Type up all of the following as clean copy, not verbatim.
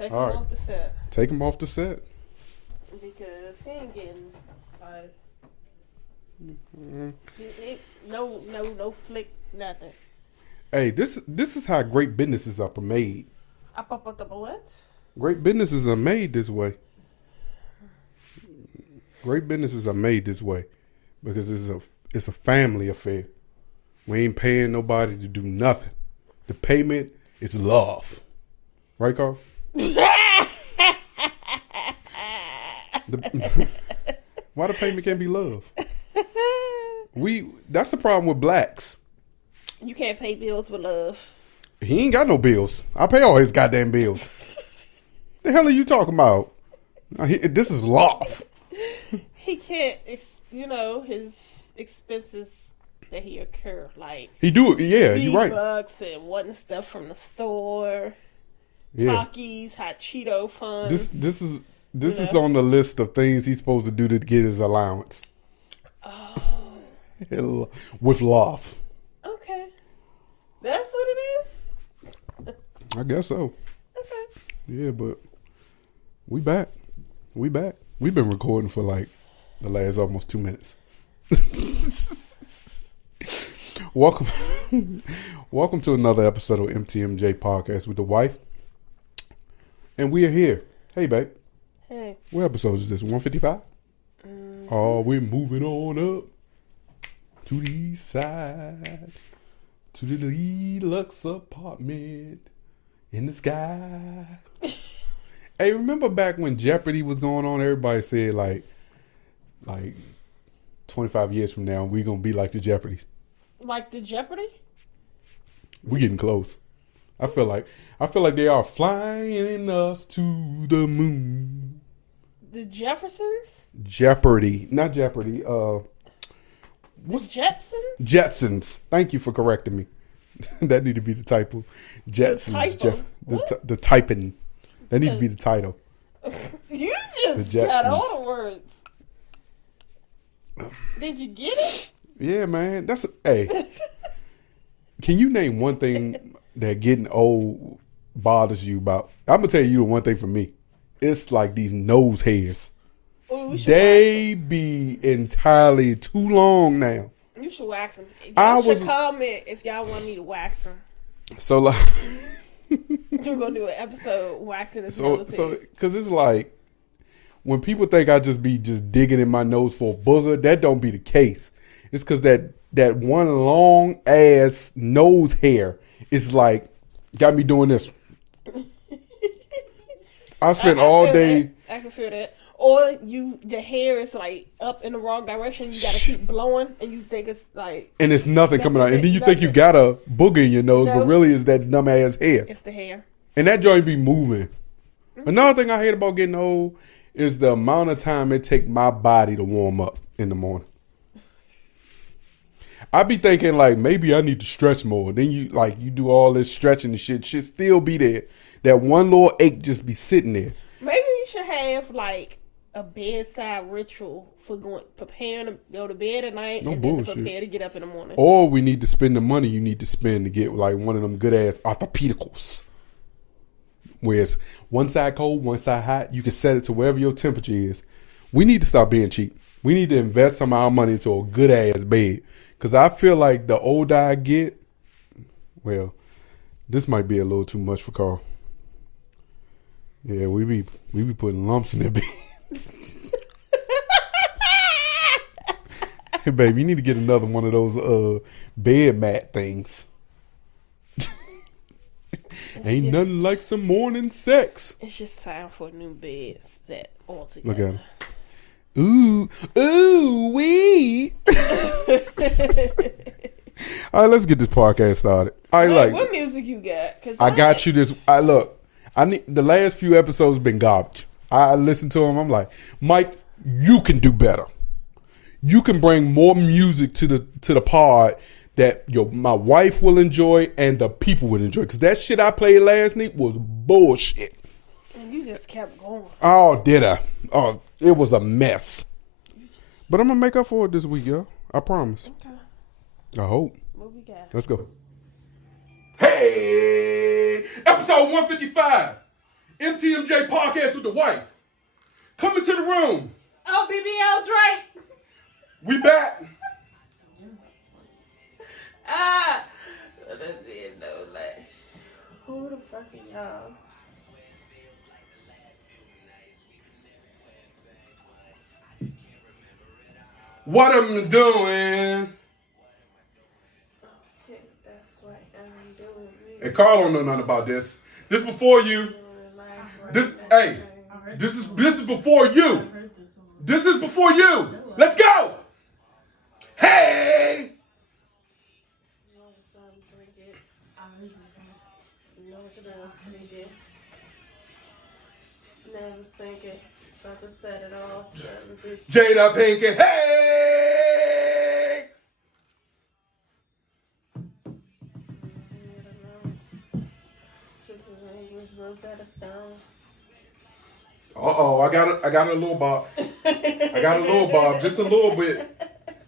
Take him off the set. Take him off the set. Because he ain't getting no flick, nothing. Hey, this is how great businesses are made. What? Great businesses are made this way. Great businesses are made this way because it's a family affair. We ain't paying nobody to do nothing. The payment is love, right, Carl? Why the payment can't be love? That's the problem with blacks. You can't pay bills with love. He ain't got no bills. I pay all his goddamn bills. The hell are you talking about? This is love. He can't, his expenses that he incur, like he do it. Yeah, you're right. Bucks and wanting stuff from the store, yeah. Takis, hot Cheeto funds. This is on the list of things he's supposed to do to get his allowance. Oh, with love. Okay, that's what it is. I guess so. Okay. Yeah, but we back. We've been recording for like the last almost 2 minutes. Welcome to another episode of MTMJ Podcast with the wife. And we are here. Hey, babe. Hey. What episode is this? 155? Oh, we're moving on up to the east side, to the deluxe apartment in the sky. Hey, remember back when Jeopardy was going on? Everybody said like 25 years from now, we're going to be like the Jeopardies. Like the Jeopardy? We getting close. I feel like they are flying us to the moon. The Jeffersons? Jeopardy, not Jeopardy. What's Jetsons? Jetsons. Thank you for correcting me. That need to be the typo. Jetsons. The typing. That need to be the title. You just got all the words. Did you get it? Yeah, man. Hey. Can you name one thing that getting old bothers you about? I'm gonna tell you the one thing for me. It's like these nose hairs. Ooh, they be entirely too long now. You should wax them. Y'all should comment if y'all want me to wax them. So like, we're gonna do an episode waxing his nose. So because it's like when people think I just be digging in my nose for a booger, that don't be the case. It's because that one long ass nose hair is like got me doing this. I spent all day. I can feel that. Or the hair is like up in the wrong direction. You gotta keep blowing, and you think it's like, and it's nothing coming out, and then you think you got a booger in your nose, but really it's that dumb ass hair. It's the hair, and that joint be moving. Mm-hmm. Another thing I hate about getting old is the amount of time it take my body to warm up in the morning. I be thinking like maybe I need to stretch more. Then you do all this stretching and shit still be there. That one little ache just be sitting there. Maybe you should have like a bedside ritual for preparing to go to bed at night and then to prepare to get up in the morning. Or we need to spend the money you need to spend to get like one of them good ass orthopedicals. Where it's one side cold, one side hot. You can set it to wherever your temperature is. We need to stop being cheap. We need to invest some of our money into a good ass bed. Because I feel like the older I get, well, this might be a little too much for Carl. Yeah, we be putting lumps in that bed. Hey, baby, you need to get another one of those bed mat things. Ain't nothing like some morning sex. It's just time for a new bed set altogether. Look at it. Ooh, wee. All right, let's get this podcast started. What music you got? Cause I got you this. I need the last few episodes been garbage. I listened to them. I'm like, Mike, you can do better. You can bring more music to the pod that my wife will enjoy and the people will enjoy. Because that shit I played last night was bullshit. And you just kept going. Oh, did I? Oh, it was a mess. But I'm going to make up for it this week, yo. I promise. Okay. I hope. What we got? Let's go. Hey! Episode 155. MTMJ podcast with the wife. Come into the room. Oh, BBL Drake. We back. I didn't know that. Who the fuck are y'all? What am I doing? Okay, that's what I'm doing. Hey, Carl don't know nothing about this. This before you. This is before you. This is before you. Let's go. Hey. Never sink it. About to set it off. Jada Pinkett. Hey. Uh-oh, I got a little bob. I got a little bob. Just a little bit.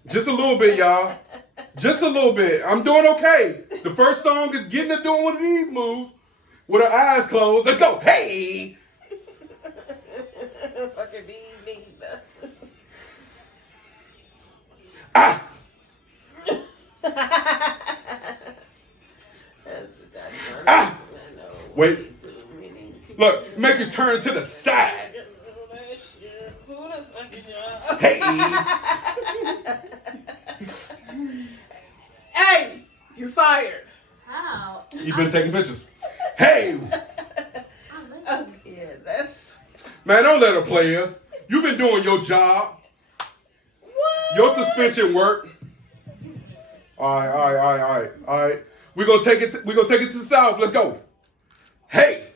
Just a little bit, y'all. Just a little bit. I'm doing okay. The first song is getting to doing one of these moves with her eyes closed. Let's go. Hey. Fucking neither. Ah. Ah. Wait. Look, make you turn to the side. Who the fuck is y'all? Hey. Hey, you fired. How? You've been taking pictures. Hey. Yeah, that's. Man, don't let her play her. You've been doing your job. What? Your suspension work. All right. We're gonna take it to the south. Let's go. Hey.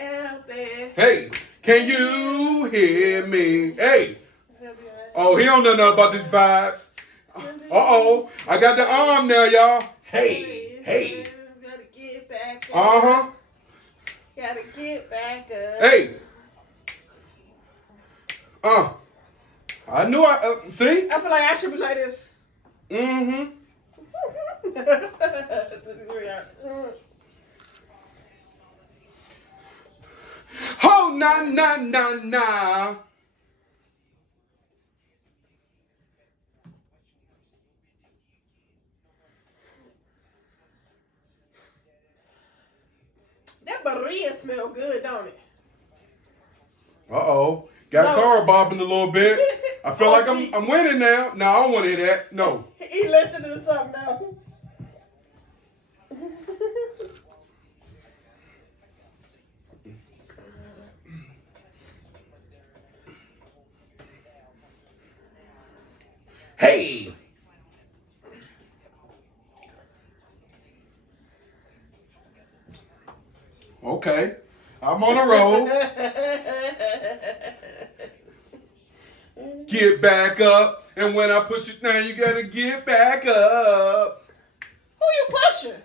Out there. Hey, can you hear me? Hey. Oh, he don't know nothing about these vibes. Uh-oh. I got the arm now, y'all. Hey. Gotta get back up. Uh-huh. Gotta get back up. Hey. I knew see? I feel like I should be like this. Mm-hmm. Oh, nah. That burrito smell good, don't it? Uh-oh. Got Carl bobbing a little bit. I feel like see. I'm winning now. No, I don't want to hear that. No. He listening to something now. Hey. Okay. I'm on a roll. Get back up. And when I push it down, you gotta get back up. Who you pushing?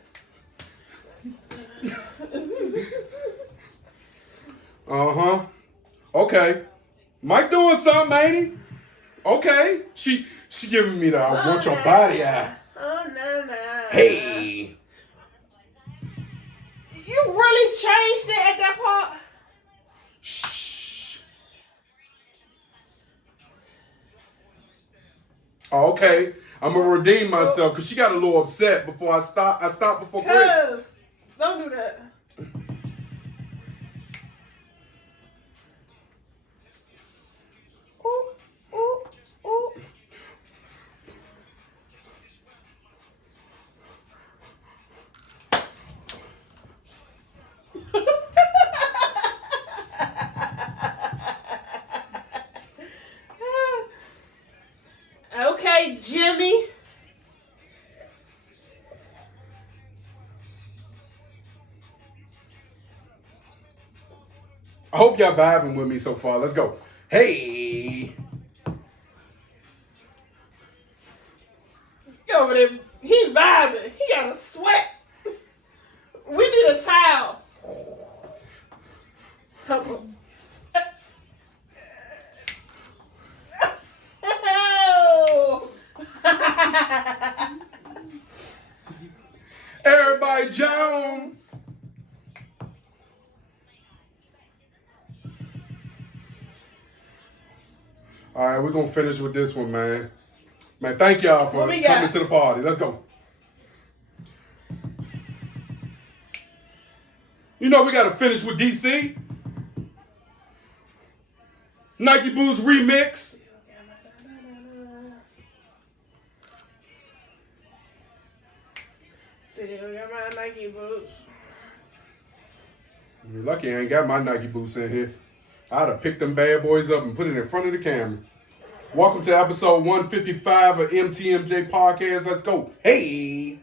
Uh-huh. Okay. Mike doing something, ain't he? Okay. She giving me the I want your body eye. Oh, no. Hey. You really changed it at that part? Shh. Oh, okay. I'm gonna redeem myself because she got a little upset before I stop. I stopped before Chris. Don't do that. Ooh. Okay, Jimmy. I hope y'all vibing with me so far. Let's go. Hey. Over there, he vibing. He got a sweat. We need a towel. Everybody Jones. All right, we're going to finish with this one, man. Man, thank y'all for coming to the party. Let's go. You know we got to finish with DC. Nike Boots remix. Still got my Nike boots. You're lucky I ain't got my Nike boots in here. I'd have picked them bad boys up and put it in front of the camera. Welcome to episode 155 of MTMJ Podcast. Let's go. Hey.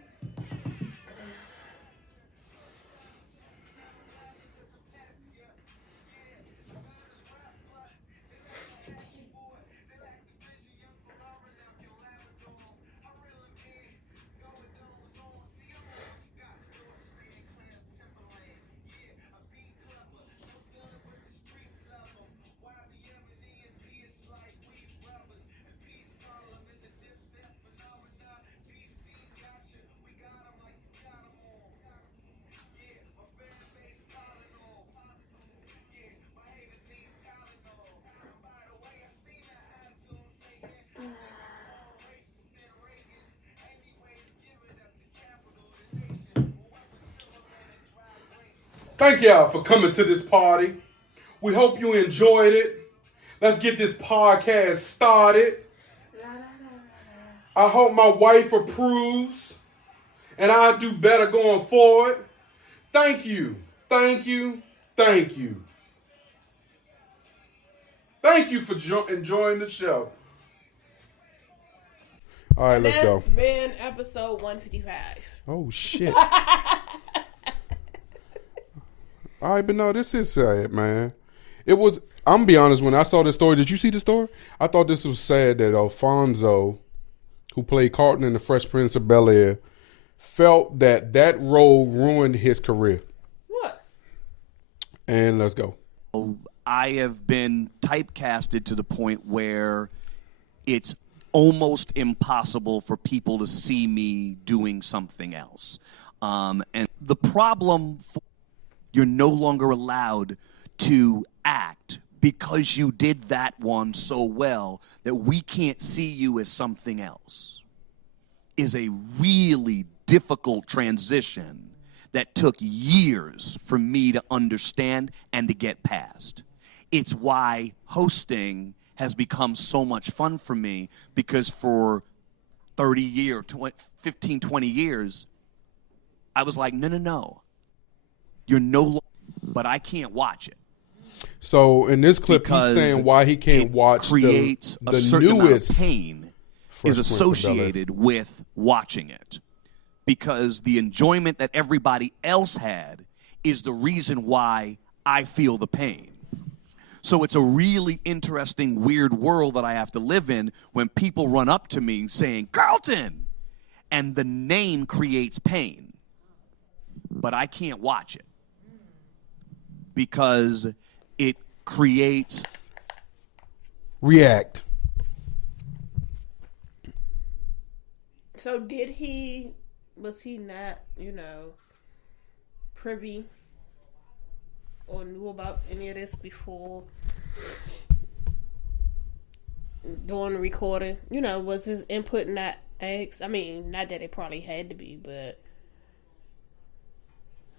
Thank y'all for coming to this party. We hope you enjoyed it. Let's get this podcast started. I hope my wife approves and I'll do better going forward. Thank you. Thank you. Thank you. Thank you for enjoying the show. All right, let's go. That's been episode 155. Oh, shit. All right, but no, this is sad, man. It was, I'm going to be honest, when I saw this story, did you see the story? I thought this was sad that Alfonso, who played Carlton in The Fresh Prince of Bel-Air, felt that that role ruined his career. What? And let's go. I have been typecasted to the point where it's almost impossible for people to see me doing something else. And the problem, you're no longer allowed to act because you did that one so well that we can't see you as something else, is a really difficult transition that took years for me to understand and to get past. It's why hosting has become so much fun for me, because for 30 years, 15, 20 years, I was like, no. You're no longer, but I can't watch it. So in this clip, because he's saying why he can't watch creates the a certain amount newest of pain is associated with watching it, because the enjoyment that everybody else had is the reason why I feel the pain. So it's a really interesting, weird world that I have to live in when people run up to me saying, Carlton! And the name creates pain. But I can't watch it because it creates... React. So was he not, privy or knew about any of this before doing the recording? Was his input not asked? I mean, not that it probably had to be, but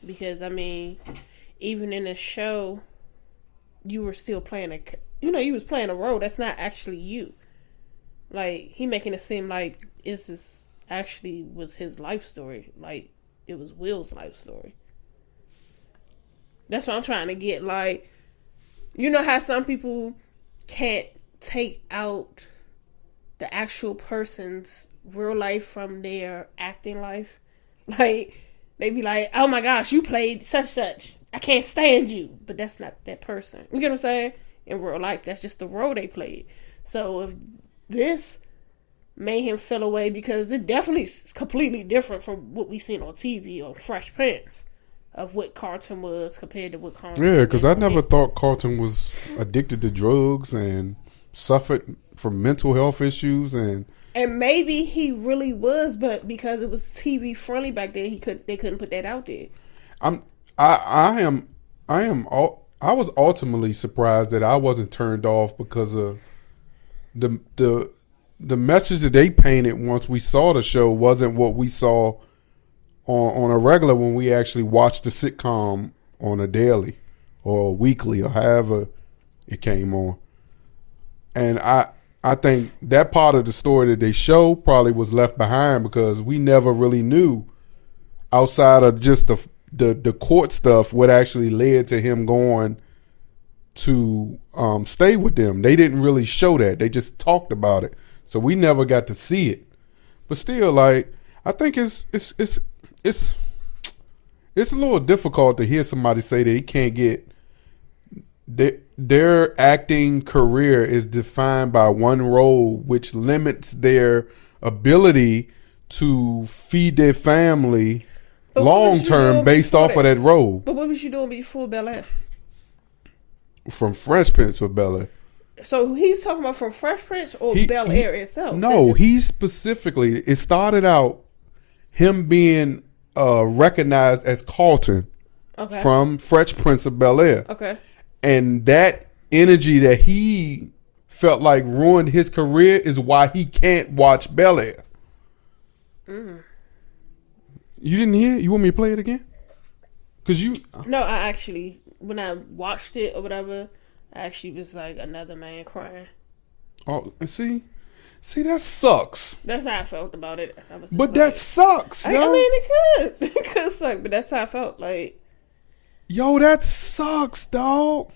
because, even in the show, you were still playing you was playing a role that's not actually you. Like, he making it seem like this actually was his life story. Like, it was Will's life story. That's what I'm trying to get. Like, you know how some people can't take out the actual person's real life from their acting life? Like, they be like, oh my gosh, you played such. I can't stand you. But that's not that person. You get what I'm saying? In real life, that's just the role they played. So if this made him feel away, because it definitely is completely different from what we seen on TV or Fresh Prince of what Carlton was compared to what Carlton was. Yeah, because I never thought Carlton was addicted to drugs and suffered from mental health issues, and maybe he really was, but because it was TV friendly back then, they couldn't put that out there. I was ultimately surprised that I wasn't turned off because of the message that they painted once we saw the show wasn't what we saw on a regular when we actually watched the sitcom on a daily or a weekly or however it came on. And I think that part of the story that they show probably was left behind because we never really knew outside of just the court stuff what actually led to him going to stay with them. They didn't really show that. They just talked about it. So we never got to see it. But still, like, I think it's a little difficult to hear somebody say that he can't get their acting career is defined by one role, which limits their ability to feed their family long term based off of that role. But what was you doing before Bel Air? From Fresh Prince of Bel Air. So he's talking about from Fresh Prince or Bel Air itself? No, he specifically, it started out him being recognized as Carlton from Fresh Prince of Bel Air. Okay. And that energy that he felt like ruined his career is why he can't watch Bel Air. Mm. You didn't hear? You want me to play it again? Cause you. No, I actually, when I watched it or whatever, I actually was like another man crying. Oh, see, that sucks. That's how I felt about it. I was but that sucks. I mean, it could suck, but that's how I felt. Like, yo, that sucks, dog.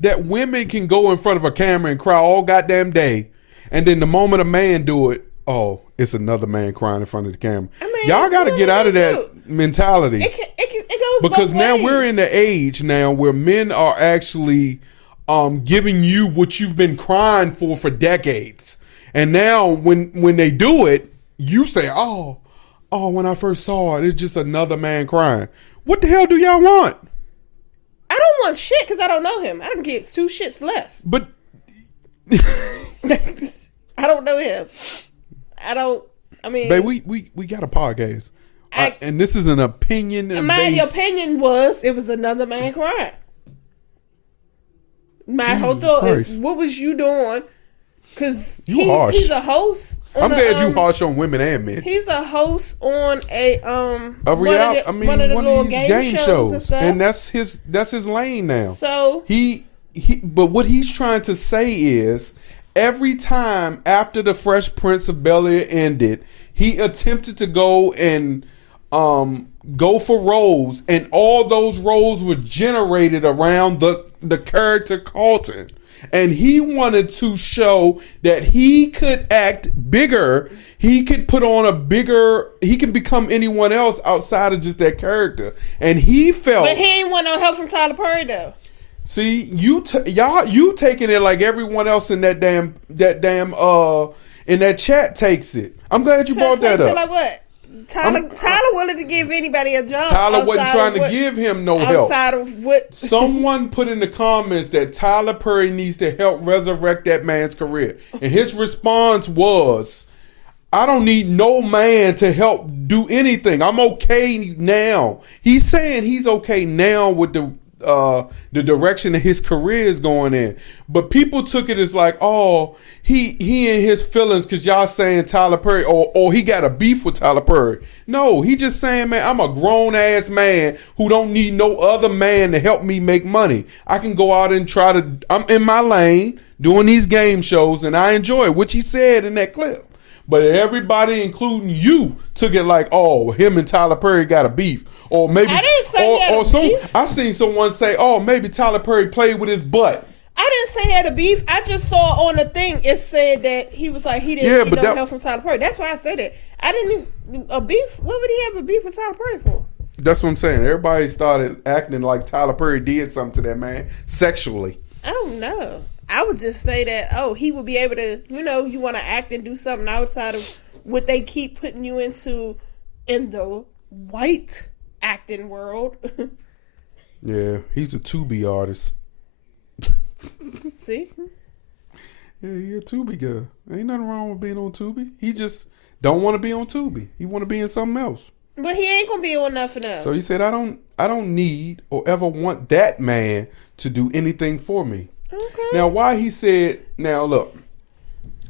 That women can go in front of a camera and cry all goddamn day, and then the moment a man do it, oh, it's another man crying in front of the camera. I mean, y'all got to get out of that mentality. It goes because both now ways. we're in the age now where men are actually giving you what you've been crying for decades, and now when they do it, you say, oh, when I first saw it, it's just another man crying. What the hell do y'all want? I don't want shit because I don't know him. I don't get 2 shits less. But I don't know him. I mean, babe, we got a podcast, and this is an opinion. My opinion was it was another man crying. My whole thought is, what was you doing? Because he's a host. I'm glad you harsh on women and men. He's a host on one of these game shows, and that's his lane now. So but what he's trying to say is, every time after the Fresh Prince of Bel Air ended, he attempted to go and go for roles, and all those roles were generated around the character Carlton. And he wanted to show that he could act bigger. He could put on he could become anyone else outside of just that character. And he felt. But he ain't want no help from Tyler Perry though. See, you taking it like everyone else in that damn in that chat takes it. I'm glad you brought that up. Like what? Tyler wanted to give anybody a job. Tyler wasn't trying to give him no help. Outside of what? Someone put in the comments that Tyler Perry needs to help resurrect that man's career. And his response was, I don't need no man to help do anything. I'm okay now. He's saying he's okay now with the direction that his career is going in. But people took it as like, oh, he in his feelings because y'all saying Tyler Perry, or he got a beef with Tyler Perry. No, he just saying, man, I'm a grown ass man who don't need no other man to help me make money. I can go out and I'm in my lane doing these game shows and I enjoy it, which he said in that clip. But everybody, including you, took it like, oh, him and Tyler Perry got a beef. Or maybe I didn't say beef. I seen someone say, oh, maybe Tyler Perry played with his butt. I didn't say he had a beef. I just saw on the thing it said that he was like he didn't need no help from Tyler Perry. That's why I said it. I didn't a beef. What would he have a beef with Tyler Perry for? That's what I'm saying. Everybody started acting like Tyler Perry did something to that man sexually. I don't know. I would just say that, he would be able to, you want to act and do something outside of what they keep putting you into in the white acting world. Yeah, he's a Tubi artist. See? Yeah, he a Tubi guy. Ain't nothing wrong with being on Tubi. He just don't want to be on Tubi. He want to be in something else. But he ain't gonna be on nothing else. So he said, I don't need or ever want that man to do anything for me. Okay. Now, why he said, now look,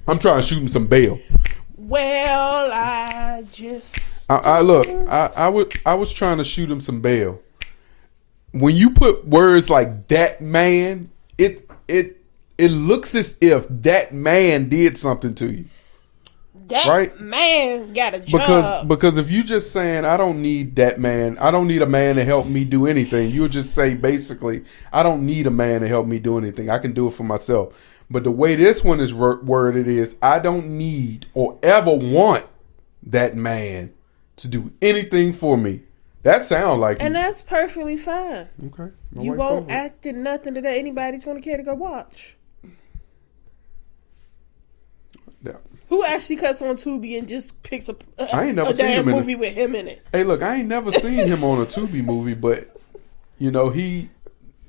I'm trying to shoot him some bail. Well, I was trying to shoot him some bail. When you put words like that man, it looks as if that man did something to you. That man got a job. Because if you just saying, I don't need that man, I don't need a man to help me do anything, you would just say basically, I don't need a man to help me do anything. I can do it for myself. But the way this one is worded is, I don't need or ever want that man to do anything for me. That sounds like and that's perfectly fine. Okay. You won't act in nothing that anybody's going to care to go watch. Yeah. Who actually cuts on Tubi and just picks I ain't never seen damn him movie with him in it? Hey, look, I ain't never seen him on a Tubi movie, but you know,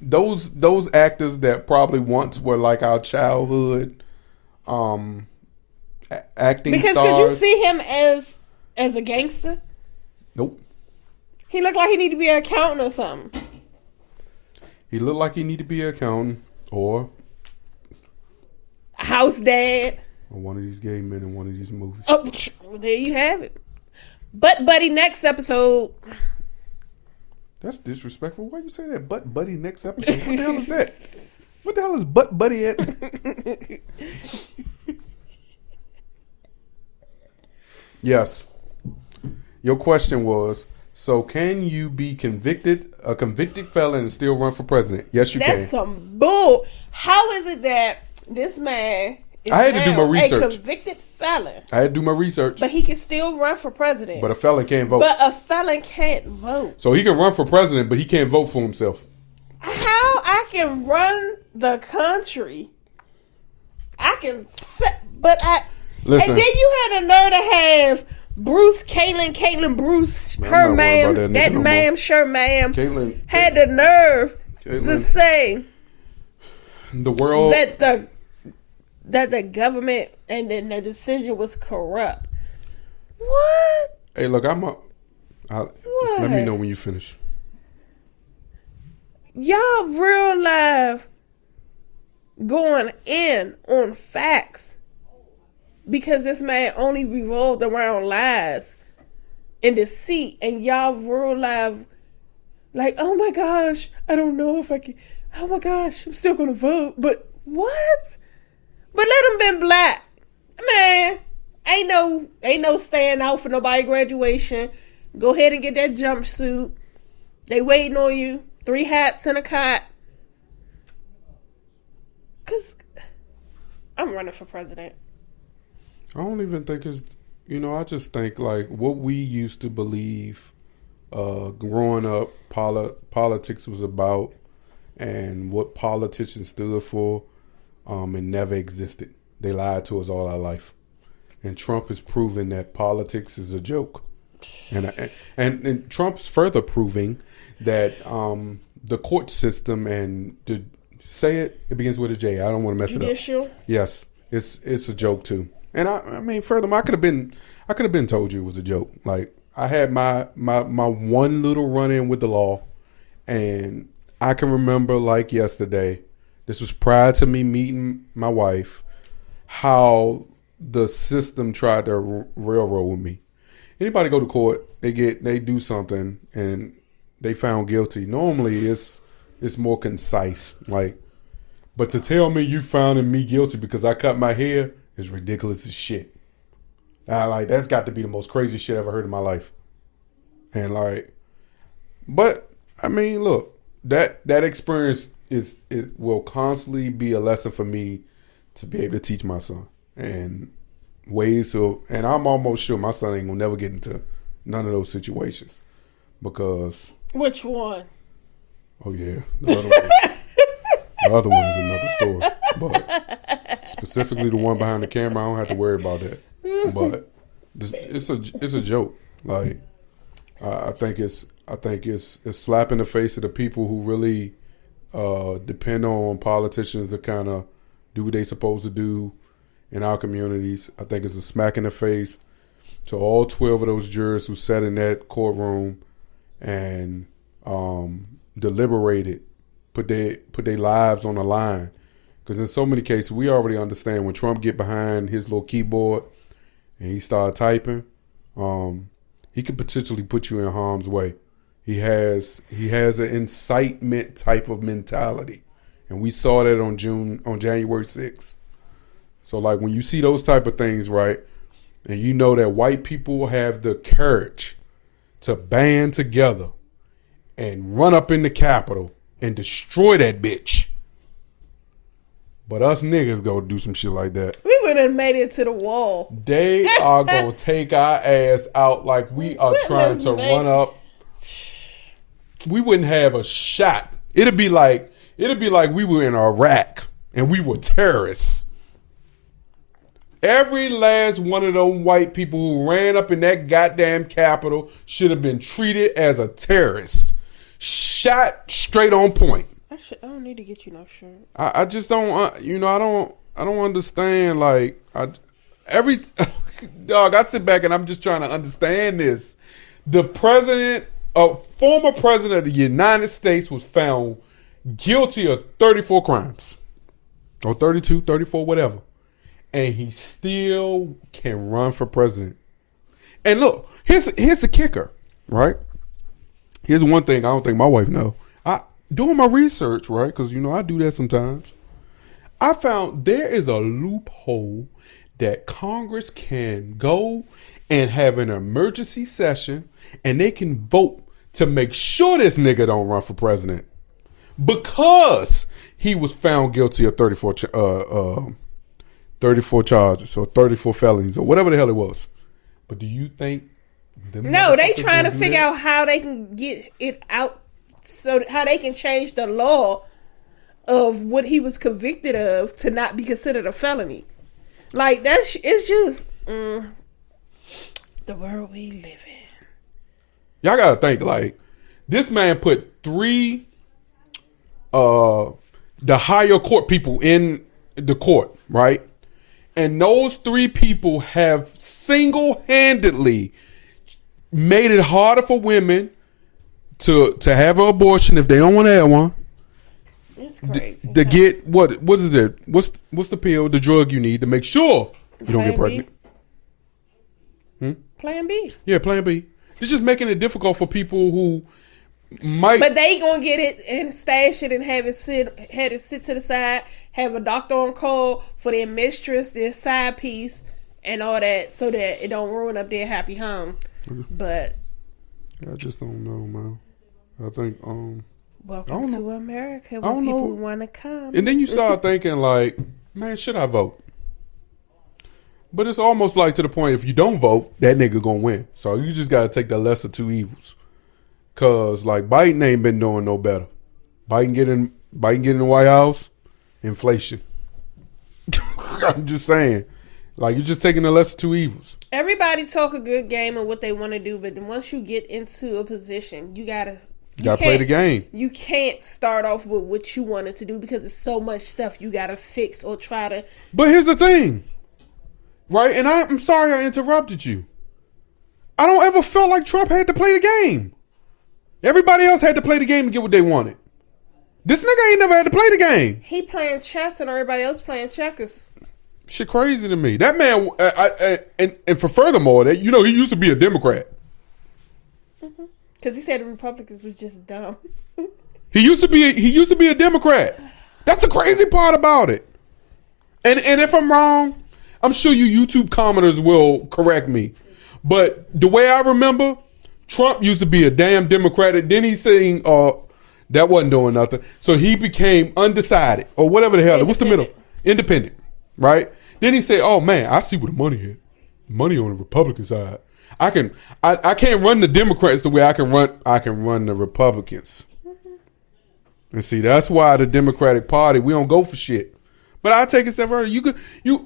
those actors that probably once were like our childhood acting because stars. Could you see him as a gangster? Nope. He looked like he need to be an accountant or something. He looked like he need to be an accountant or a house dad. Or one of these gay men in one of these movies. Oh, well, there you have it. But buddy, next episode. That's disrespectful. Why you say that? But buddy, next episode. What the hell is that? What the hell is butt buddy at? Yes. Your question was, so can you be a convicted felon and still run for president? Yes, you can. That's some bull. How is it that this man is I had to do my research. A convicted felon? I had to do my research. But he can still run for president. But a felon can't vote. But a felon can't vote. So he can run for president, but he can't vote for himself. How I can run the country? I can set, but I. Listen. And then you had a nerve to have Bruce, Caitlin, Bruce, her ma'am, that ma'am, sure ma'am, Caitlin had the nerve to say the world that the government and then the decision was corrupt. What? Hey, look, let me know when you finish. Y'all real life going in on facts because this man only revolved around lies and deceit, and y'all real life like, oh my gosh, I don't know if I can. Oh my gosh, I'm still gonna vote, but what? But let them been black, man. Ain't no staying out for nobody graduation. Go ahead and get that jumpsuit. They waiting on you. 3 hats and a cot. Cause I'm running for president. I don't even think it's, I just think like what we used to believe growing up politics was about and what politicians stood for, it never existed. They lied to us all our life. And Trump has proven that politics is a joke. And Trump's further proving that the court system and it begins with a J. I don't want to mess Judicial? it up. Yes, it's a joke too. And I mean, furthermore, I could have been told you it was a joke. Like I had my one little run in with the law, and I can remember like yesterday. This was prior to me meeting my wife. How the system tried to railroad with me. Anybody go to court, they do something and they found guilty. Normally it's more concise. Like, but to tell me you found me guilty because I cut my hair is ridiculous as shit. That's got to be the most crazy shit I ever heard in my life. And but I mean, look, that experience it will constantly be a lesson for me to be able to teach my son and ways to, and I'm almost sure my son ain't gonna never get into none of those situations because. Which one? Oh yeah, the other one is another story. But specifically the one behind the camera, I don't have to worry about that. But it's a joke. Like I think it's a slap in the face of the people who really depend on politicians to kind of do what they supposed to do in our communities. I think it's a smack in the face to all 12 of those jurors who sat in that courtroom and deliberated, put their lives on the line, Because in so many cases, we already understand when Trump get behind his little keyboard and he start typing, he could potentially put you in harm's way. He has an incitement type of mentality, and we saw that on January 6th. So like when you see those type of things, right, and you know that white people have the courage to band together and run up in the Capitol and destroy that bitch. But us niggas go do some shit like that. We would have made it to the wall. They are going to take our ass out like we are trying to run up. We wouldn't have a shot. It'd be like we were in Iraq and we were terrorists. Every last one of those white people who ran up in that goddamn Capitol should have been treated as a terrorist. Shot straight on point. I don't need to get you no shirt. I just don't, I don't understand. Like, dog, I sit back and I'm just trying to understand this. The former president of the United States was found guilty of 34 crimes. Or 32, 34, whatever. And he still can run for president. And look, here's the kicker, right? Here's one thing I don't think my wife know. Doing my research, right, because, I do that sometimes, I found there is a loophole that Congress can go and have an emergency session and they can vote to make sure this nigga don't run for president because he was found guilty of 34 charges or 34 felonies or whatever the hell it was. But do you think... No, they trying to figure out how they can get it out, so how they can change the law of what he was convicted of to not be considered a felony. Like, it's just the world we live in. Y'all gotta think, like, this man put three the higher court people in the court, right? And those three people have single-handedly made it harder for women to have an abortion if they don't want to have one. It's crazy. To get what is it? What's the pill, the drug you need to make sure you don't get pregnant? Plan B. Yeah, Plan B. It's just making it difficult for people who might. But they gonna get it and stash it and have it sit to the side. Have a doctor on call for their mistress, their side piece, and all that, so that it don't ruin up their happy home. But I just don't know, man. I think welcome to America, where people want to come. And then you start thinking like, man, should I vote? But it's almost like to the point, if you don't vote, that nigga gonna win. So you just gotta take the lesser two evils. Cause like Biden ain't been doing no better. Biden getting in the White House, inflation. I'm just saying. Like, you're just taking the lesser two evils. Everybody talk a good game of what they want to do, but then once you get into a position, you gotta play the game. You can't start off with what you wanted to do because there's so much stuff you gotta fix or try to. But here's the thing, right? And I'm sorry I interrupted you. I don't ever feel like Trump had to play the game. Everybody else had to play the game to get what they wanted. This nigga ain't never had to play the game. He playing chess and everybody else playing checkers. Shit crazy to me. That man, and for furthermore, that he used to be a Democrat. Because he said the Republicans was just dumb. He used to be a Democrat. That's the crazy part about it. And if I'm wrong, I'm sure you YouTube commenters will correct me. But the way I remember, Trump used to be a damn Democrat. Then he's saying, that wasn't doing nothing. So he became undecided or whatever the hell. What's the middle? Independent, right? Then he said, "Oh man, I see where the money is. Money on the Republican side. I can't run the Democrats the way I can run the Republicans." And see, that's why the Democratic Party, we don't go for shit. But I take it a step further.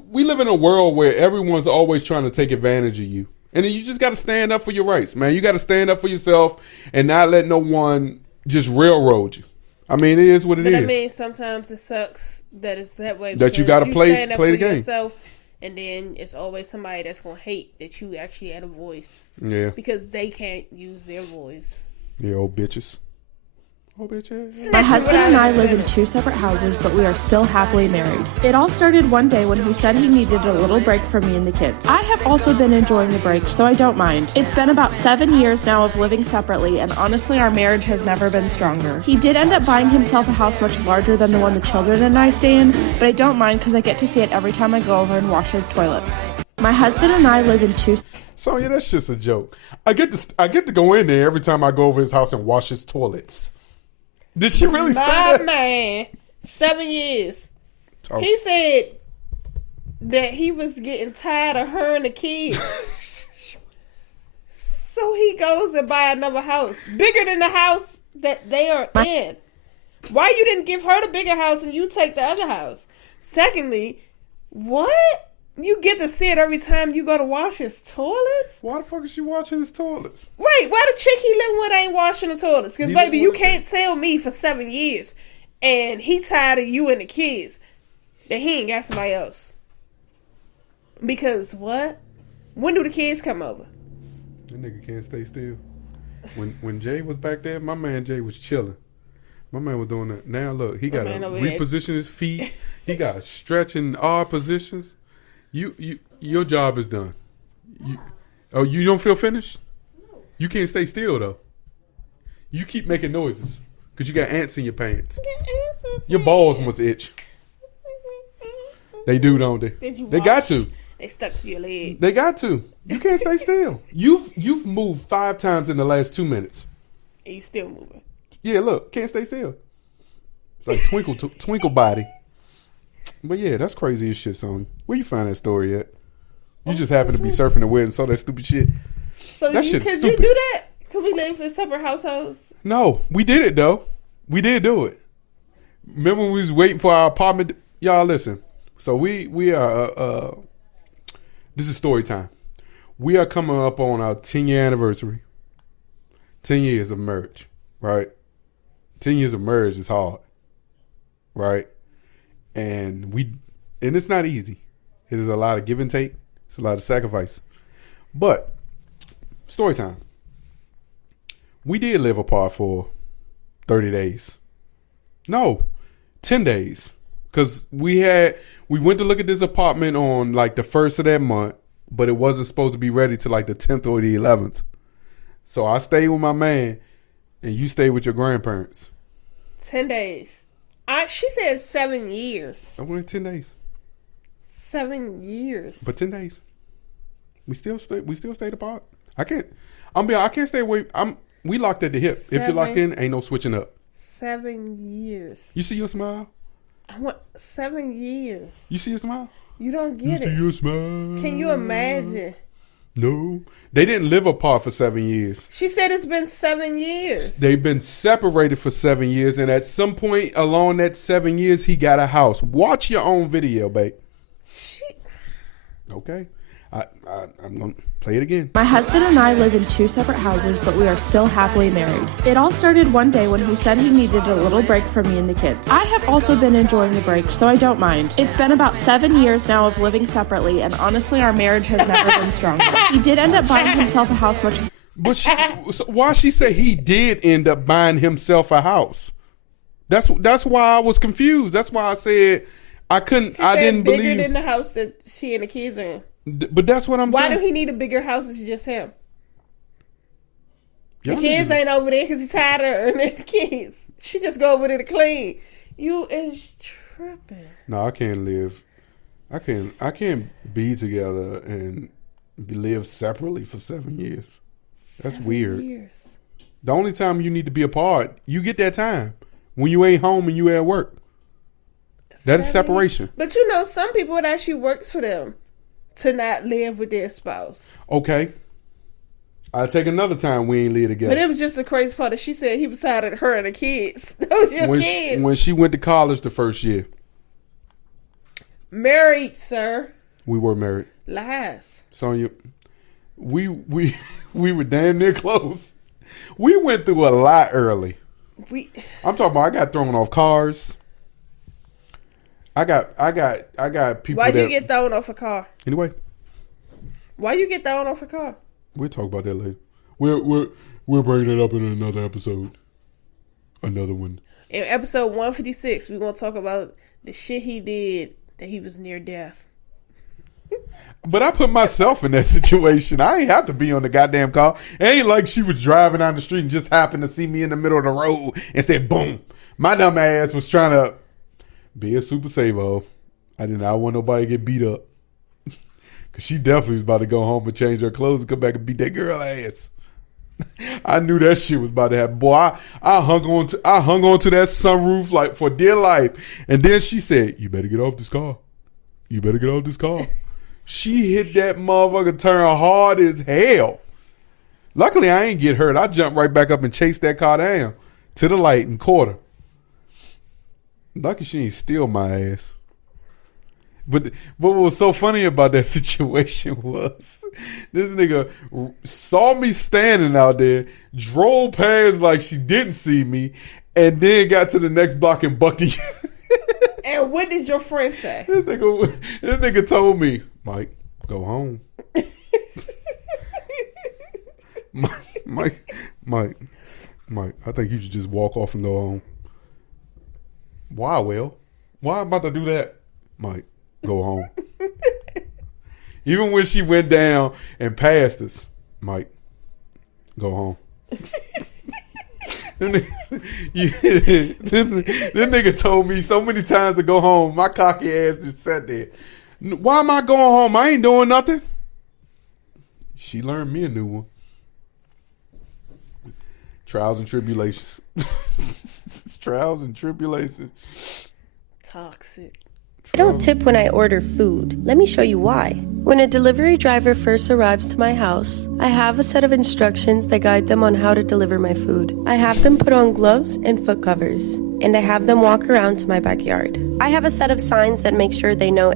We live in a world where everyone's always trying to take advantage of you. And then you just got to stand up for your rights, man. You got to stand up for yourself and not let no one just railroad you. I mean, it is what it is. But I mean, sometimes it sucks that it's that way. That you got to play the game. Yourself, and then it's always somebody that's going to hate that you actually had a voice. Yeah. Because they can't use their voice. Yeah, old bitches. Oh, bitch ass. My husband and I live in 2 separate houses, but we are still happily married. It all started one day when he said he needed a little break from me and the kids. I have also been enjoying the break, so I don't mind. It's been about 7 years now of living separately, and honestly, our marriage has never been stronger. He did end up buying himself a house much larger than the one the children and I stay in, but I don't mind because I get to see it every time I go over and wash his toilets. My husband and I live in 2... Sonya, that's just a joke. I get to go in there every time I go over his house and wash his toilets. Did she really say that? Man, 7 years. Oh. He said that he was getting tired of her and the kids. So he goes and buy another house. Bigger than the house that they are in. Why you didn't give her the bigger house and you take the other house? Secondly, what? You get to see it every time you go to wash his toilets? Why the fuck is she washing his toilets? Right. Why the chick he living with ain't washing the toilets? Because, baby, you can't tell me for 7 years and he tired of you and the kids that he ain't got somebody else. Because what? When do the kids come over? That nigga can't stay still. When Jay was back there, my man Jay was chilling. My man was doing that. Now, look, he got to reposition his feet. He got stretching odd positions. Your job is done. You don't feel finished? You can't stay still though. You keep making noises because you got ants in your pants. Your balls must itch. They do, don't they? They got to. They stuck to your leg. They got to. You can't stay still. You've moved 5 times in the last 2 minutes. And you still moving. Yeah, look, can't stay still. It's like twinkle body. But yeah, that's crazy as shit, Sonya. Where you find that story at? You just happened to be surfing the web and saw that stupid shit. So could you do that? Could we live in separate households? No, we did it though. We did do it. Remember when we was waiting for our apartment? Y'all listen. So we are. This is story time. We are coming up on our 10-year anniversary. 10 years of marriage, right? 10 years of marriage is hard, right? And it's not easy. It is a lot of give and take. It's a lot of sacrifice. But story time. We did live apart for 30 days. No, 10 days. Because we went to look at this apartment on like the 1st of that month, but it wasn't supposed to be ready till like the 10th or the 11th. So I stayed with my man and you stayed with your grandparents. 10 days. She said 7 years. I went 10 days. 7 years. But 10 days. We still stayed apart. I can't stay away. We locked at the hip. If you're locked in, ain't no switching up. 7 years. You see your smile? I want 7 years. You see your smile? You don't get it. You see your smile? Can you imagine? No. They didn't live apart for 7 years. She said it's been 7 years. They've been separated for 7 years, and at some point along that 7 years, he got a house. Watch your own video, babe. Okay. I'm going to play it again. My husband and I live in 2 separate houses, but we are still happily married. It all started one day when he said he needed a little break from me and the kids. I have also been enjoying the break, so I don't mind. It's been about 7 years now of living separately, and honestly, our marriage has never been stronger. He did end up buying himself a house much... But so why she say he did end up buying himself a house? That's why I was confused. That's why I said I didn't believe. Bigger than the house that she and the kids are in. But that's what I'm saying. Why do he need a bigger house than just him? Y'all the kids ain't over there because he's tired of her and the kids. She just go over there to clean. You is tripping. No, I can't live. I can't be together and live separately for 7 years. That's 7 weird. Years. The only time you need to be apart, you get that time when you ain't home and you at work. That is separation. But you know, some people, it actually works for them to not live with their spouse. Okay. I'll take another time we ain't live together. But it was just the crazy part that she said he was tired of her and the kids. Those your kids. When she went to college the first year. Married, sir. We were married. Lies. Sonya, we were damn near close. We went through a lot early. I'm talking about I got thrown off cars. I got people. Why you get thrown off a car? Anyway. Why you get thrown off a car? We'll talk about that later. We're bringing it up in another episode. Another one. In episode 156, we're going to talk about the shit he did that he was near death. But I put myself in that situation. I ain't have to be on the goddamn car. It ain't like she was driving down the street and just happened to see me in the middle of the road and said, boom. My dumb ass was trying to be a super save-o. I did not want nobody to get beat up. Because she definitely was about to go home and change her clothes and come back and beat that girl ass. I knew that shit was about to happen. Boy, I hung on to that sunroof like for dear life. And then she said, you better get off this car. You better get off this car. She hit that motherfucker turn hard as hell. Luckily, I ain't get hurt. I jumped right back up and chased that car down to the light and caught her. Lucky she ain't steal my ass. But what was so funny about that situation was this nigga saw me standing out there, drove past like she didn't see me, and then got to the next block and bucked you. And what did your friend say? This nigga told me, Mike, go home. Mike, I think you should just walk off and go home. Why, Will? Why I'm about to do that? Mike, go home. Even when she went down and passed us, Mike, go home. This nigga told me so many times to go home. My cocky ass just sat there. Why am I going home? I ain't doing nothing. She learned me a new one. Trials and tribulations. Trials and tribulations. Toxic. I don't tip when I order food. Let me show you why. When a delivery driver first arrives to my house, I have a set of instructions that guide them on how to deliver my food. I have them put on gloves and foot covers, and I have them walk around to my backyard. I have a set of signs that make sure they know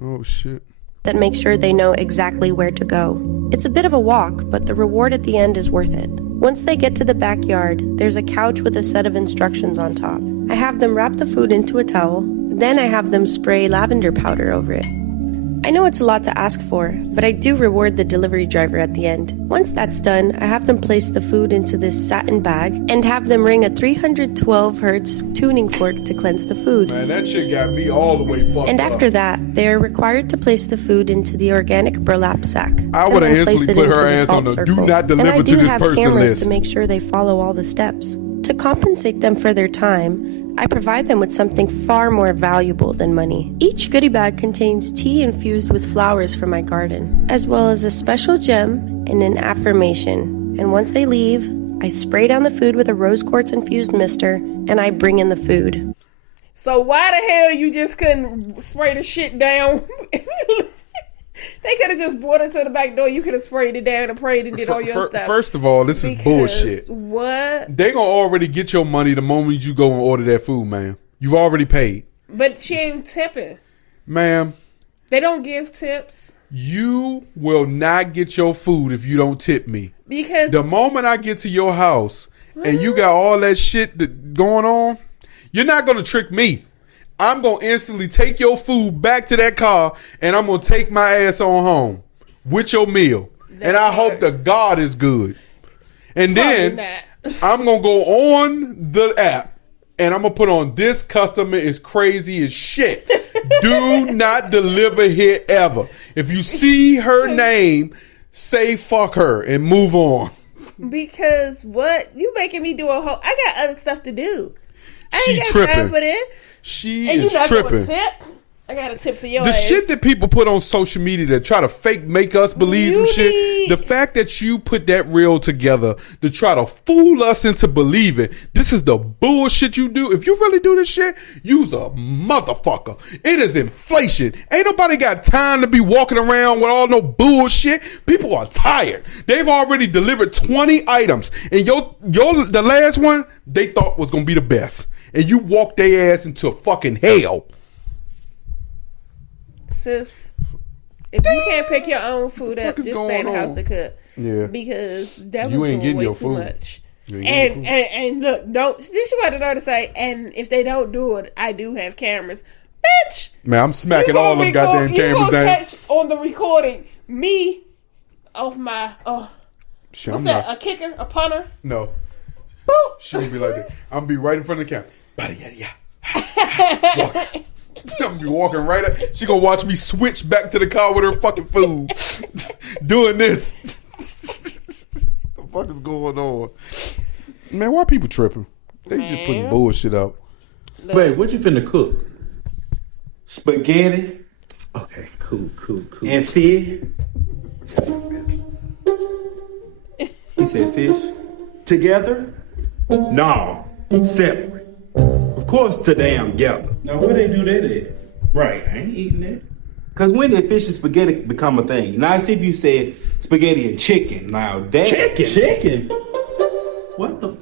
Oh, shit. that make sure they know exactly where to go. It's a bit of a walk, but the reward at the end is worth it. Once they get to the backyard, there's a couch with a set of instructions on top. I have them wrap the food into a towel, then I have them spray lavender powder over it. I know it's a lot to ask for, but I do reward the delivery driver at the end. Once that's done, I have them place the food into this satin bag and have them ring a 312 hertz tuning fork to cleanse the food. Man, that shit got me all the way fucked And up. after that, they are required to place the food into the organic burlap sack. I would have instantly put her ass on the do not deliver to this person list. And I do have cameras to make sure they follow all the steps. To compensate them for their time, I provide them with something far more valuable than money. Each goodie bag contains tea infused with flowers from my garden, as well as a special gem and an affirmation. And once they leave, I spray down the food with a rose quartz infused mister, and I bring in the food. So why the hell you just couldn't spray the shit down? They could have just brought it to the back door. You could have sprayed it down and prayed and did all your stuff. First of all, this is bullshit. What? They gonna already get your money the moment you go and order that food, man. You've already paid. But she ain't tipping. Ma'am. They don't give tips. You will not get your food if you don't tip me. Because the moment I get to your house and you got all that shit going on, you're not gonna trick me. I'm going to instantly take your food back to that car and I'm going to take my ass on home with your meal. And I hope the God is good. And then I'm going to go on the app and I'm going to put on this customer is crazy as shit. Do not deliver here ever. If you see her name, say fuck her and move on. Because what? You making me do a whole... I got other stuff to do. I ain't got tripping. time for this. She and is you not tripping. Gonna tip? I got a tip for your The ass. shit that people put on social media that try to fake make us believe some shit. The fact that you put that reel together to try to fool us into believing this is the bullshit you do. If you really do this shit, you's a motherfucker. It is inflation. Ain't nobody got time to be walking around with all no bullshit. People are tired. They've already delivered 20 items. And the last one they thought was gonna be the best. And you walked their ass into fucking hell. Sis, if you can't pick your own food up, just stay in the house and cook. Yeah. Because that You was ain't doing getting way your too food. much. And look, don't. This is what I to say. And if they don't do it, I do have cameras. Bitch, man, I'm smacking all them goddamn cameras you gonna down. catch on the recording me off my Shit, what's I'm that? not- A kicker, a punter. No. She would be like that. I'm gonna be right in front of the camera. I'm gonna be walking right up. She gonna watch me switch back to the car with her fucking food. Doing this. The fuck is going on? Man, why people tripping? They just putting bullshit out. Wait, what you finna cook? Spaghetti. Okay, cool. And fish. He said fish. Together? No, separate. Of course, today I'm together. Now, where they do that at? Right, I ain't eating that. Because when did fish and spaghetti become a thing? Now, I see if you said spaghetti and chicken. Now, that... Chicken? What the...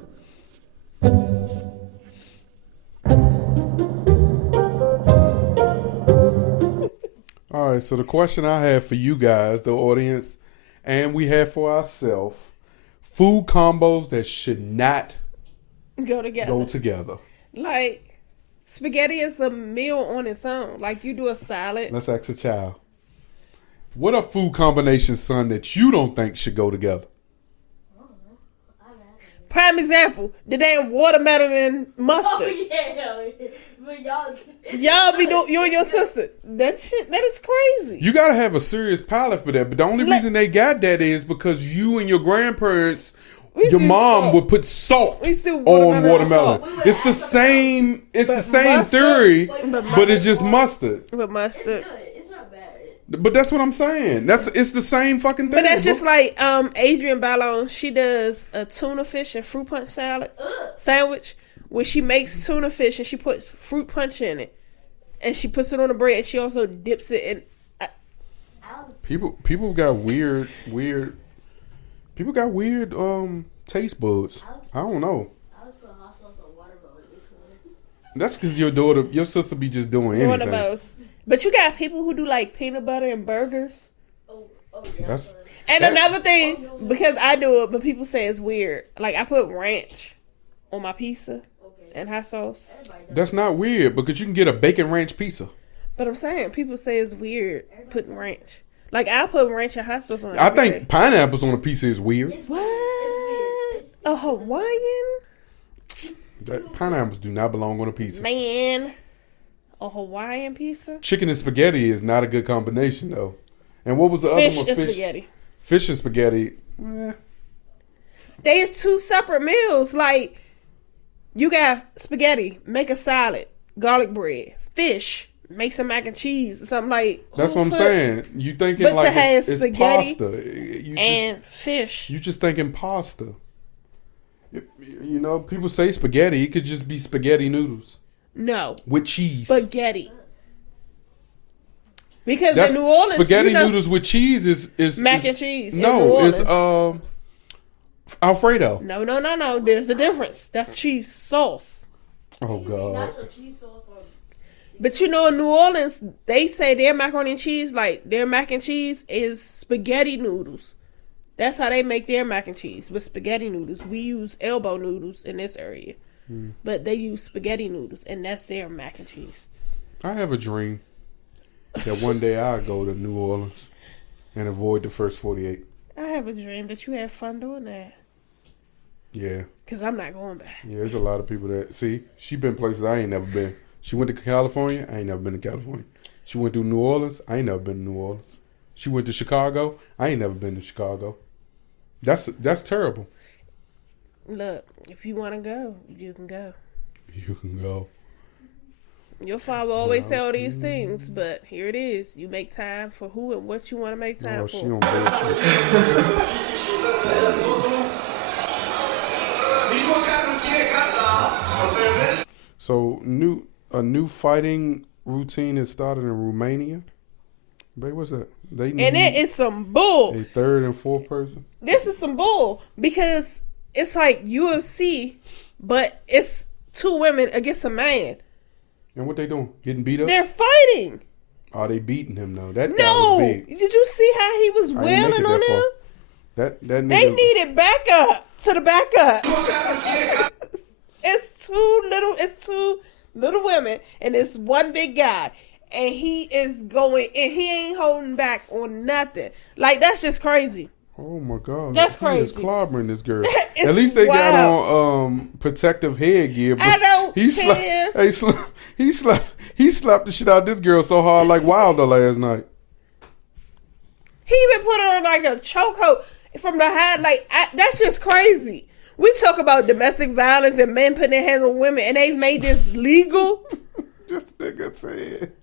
All right, so the question I have for you guys, the audience, and we have for ourselves, food combos that should not go together. Like, spaghetti is a meal on its own. Like, you do a salad. Let's ask a child. What are food combinations, son, that you don't think should go together? Prime example, the damn watermelon and mustard. Oh, yeah. But y'all be doing, you and your sister. That is crazy. You got to have a serious palate for that. But the only reason they got that is because you and your grandparents... Your mom would put salt on watermelon. It's the same. It's the same theory, but it's just mustard. But mustard. It's not bad. But that's what I'm saying. It's the same fucking thing. But that's just like Adrienne Ballon. She does a tuna fish and fruit punch sandwich where she makes tuna fish and she puts fruit punch in it, and she puts it on the bread and she also dips it in. People got weird. People got weird taste buds. I don't know. I was putting hot sauce on watermelon this morning. That's because your sister be just doing anything. One of those. But you got people who do like peanut butter and burgers. Yeah. Another thing, because I do it, but people say it's weird. Like I put ranch on my pizza and hot sauce. That's not weird because you can get a bacon ranch pizza. But I'm saying people say it's weird putting ranch. Like, I put ranch and hot sauce on it. I think pineapples on a pizza is weird. What? A Hawaiian? Pineapples do not belong on a pizza. Man. A Hawaiian pizza? Chicken and spaghetti is not a good combination, though. And what was the other one? Fish and spaghetti. Fish and spaghetti. They are two separate meals. Like, you got spaghetti, make a salad, garlic bread, fish, make some mac and cheese or something like. That's what I'm saying. You thinking but like to have it's spaghetti pasta and fish. You just thinking pasta. You know, people say spaghetti. It could just be spaghetti noodles. No, with cheese. Spaghetti. Because in New Orleans, spaghetti noodles with cheese is mac and cheese. No, it's Alfredo. No. There's a difference. That's cheese sauce. Oh God. Cheese sauce. But you know, in New Orleans, they say their macaroni and cheese, like their mac and cheese is spaghetti noodles. That's how they make their mac and cheese, with spaghetti noodles. We use elbow noodles in this area. But they use spaghetti noodles, and that's their mac and cheese. I have a dream that one day I'll go to New Orleans and avoid the first 48. I have a dream that you have fun doing that. Yeah. Because I'm not going back. Yeah, there's a lot of people that... See, she been places I ain't never been. She went to California. I ain't never been to California. She went to New Orleans. I ain't never been to New Orleans. She went to Chicago. I ain't never been to Chicago. That's terrible. Look, if you want to go, you can go. You can go. Your father always say all these things, but here it is. You make time for who and what you want to make time for. She on bullshit. So a new fighting routine has started in Romania. Babe, what's that? And it is some bull. A third and fourth person. This is some bull because it's like UFC, but it's two women against a man. And what they doing? Getting beat up? They're fighting. Are they beating him though? That guy was big. Did you see how he was wailing on him? That nigga. They needed backup to the backup. It's two little women and it's one big guy. And he is going, and he ain't holding back on nothing. Like, that's just crazy. Oh my God! That's He is crazy. clobbering this girl. It's At least they got wild. on protective headgear. But I don't he care. he slapped the shit out of this girl so hard like Wilder last night. He even put her on like a chokehold from the high. Like that's just crazy. We talk about domestic violence and men putting their hands on women, and they've made this legal. This nigga said,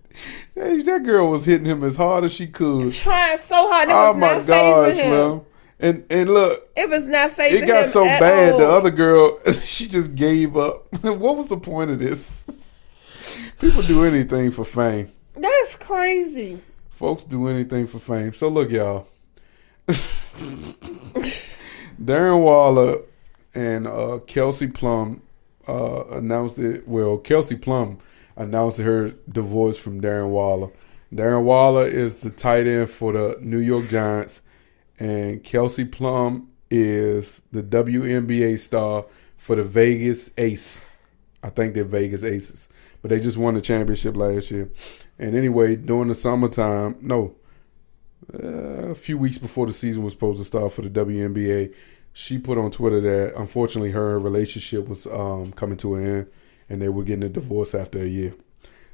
hey, that girl was hitting him as hard as she could. Trying so hard. It Oh was my not God, phasing him. Slim. And look, It was not phasing him. it got so at bad. all. The other girl, she just gave up. What was the point of this? People do anything for fame. That's crazy. Folks do anything for fame. So look, y'all. Darren Waller and Kelsey Plum announced it. Well, Kelsey Plum announced her divorce from Darren Waller. Darren Waller is the tight end for the New York Giants, and Kelsey Plum is the WNBA star for the Vegas Ace. I think they're Vegas Aces, but they just won the championship last year. And anyway, during the summertime, a few weeks before the season was supposed to start for the WNBA, she put on Twitter that unfortunately her relationship was coming to an end and they were getting a divorce after a year.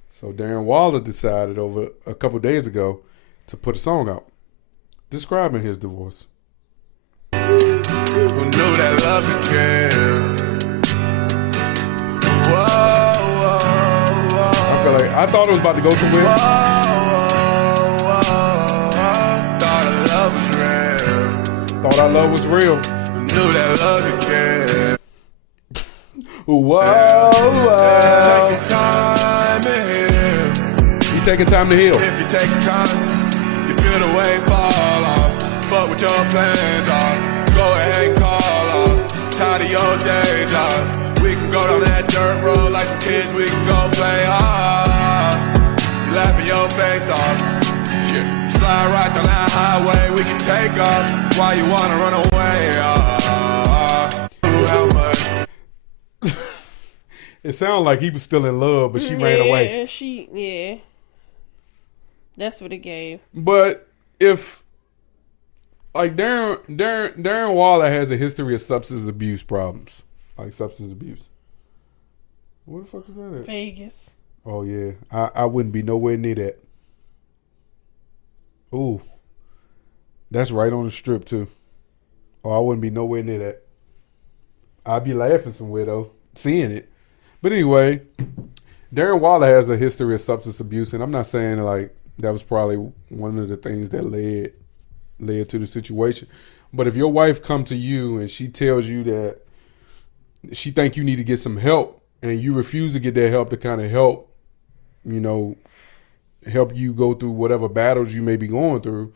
So Darren Waller decided over a couple days ago to put a song out describing his divorce. Who knew that love could kill? I thought it was about to go somewhere. Thought our love was real. Knew that love could kill. Whoa. Taking time to heal. You taking time to heal. If you take time, you feel the way fall off. Fuck what your plans are. Go ahead and call off. Tired of your day job. We can go down that dirt road like some kids. We can go play hard. Laughing your face off. Shit. Slide right down that highway. We can take off. Why you wanna run away? How much? It sounded like he was still in love, but she ran away. Yeah. That's what it gave. But if like Darren Waller has a history of substance abuse problems. Like substance abuse. Where the fuck is that at? Vegas. Oh yeah. I wouldn't be nowhere near that. Ooh. That's right on the strip too. Oh, I wouldn't be nowhere near that. I'd be laughing somewhere though, seeing it. But anyway, Darren Waller has a history of substance abuse, and I'm not saying like that was probably one of the things that led to the situation. But if your wife come to you and she tells you that she think you need to get some help, and you refuse to get that help to kind of help you go through whatever battles you may be going through.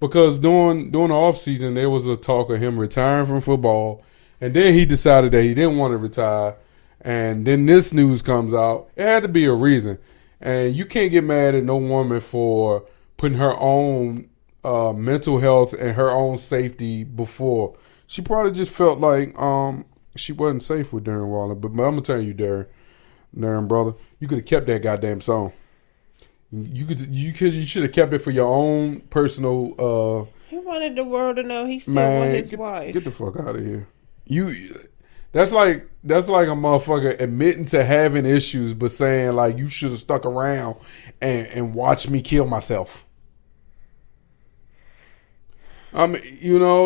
Because during the off season, there was a talk of him retiring from football, and then he decided that he didn't want to retire. And then this news comes out. It had to be a reason. And you can't get mad at no woman for putting her own mental health and her own safety before. She probably just felt like she wasn't safe with Darren Waller. But I'm going to tell you, Darren, brother, you could have kept that goddamn song. You should have kept it for your own personal. He wanted the world to know he still man, want his wife. Get the fuck out of here. That's like a motherfucker admitting to having issues, but saying like you should have stuck around and watched me kill myself. I mean,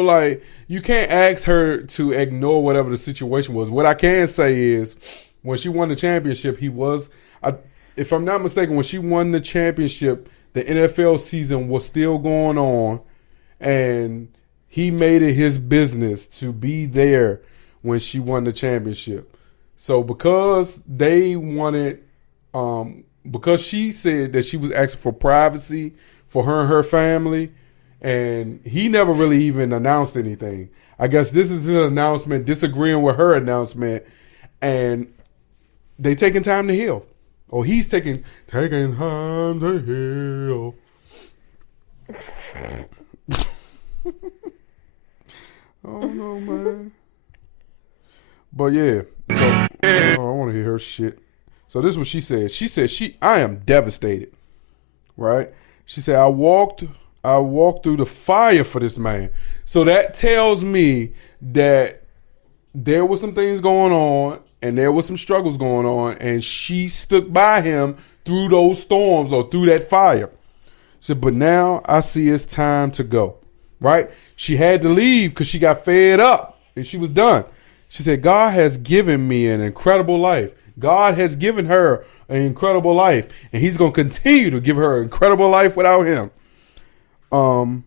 like you can't ask her to ignore whatever the situation was. What I can say is, when she won the championship, if I'm not mistaken, when she won the championship, the NFL season was still going on, and he made it his business to be there when she won the championship. So because they wanted, because she said that she was asking for privacy for her and her family, and he never really even announced anything. I guess this is his announcement, disagreeing with her announcement, and they taking time to heal. Or he's taking time to heal. Oh no, man. But yeah, so I want to hear her shit. So this is what she said. She said, I am devastated. Right? She said, I walked I walked through the fire for this man. So that tells me that there was some things going on and there was some struggles going on, and she stuck by him through those storms or through that fire. She said, but now I see it's time to go, right? She had to leave because she got fed up and she was done. She said, God has given me an incredible life. God has given her an incredible life, and he's going to continue to give her an incredible life without him. And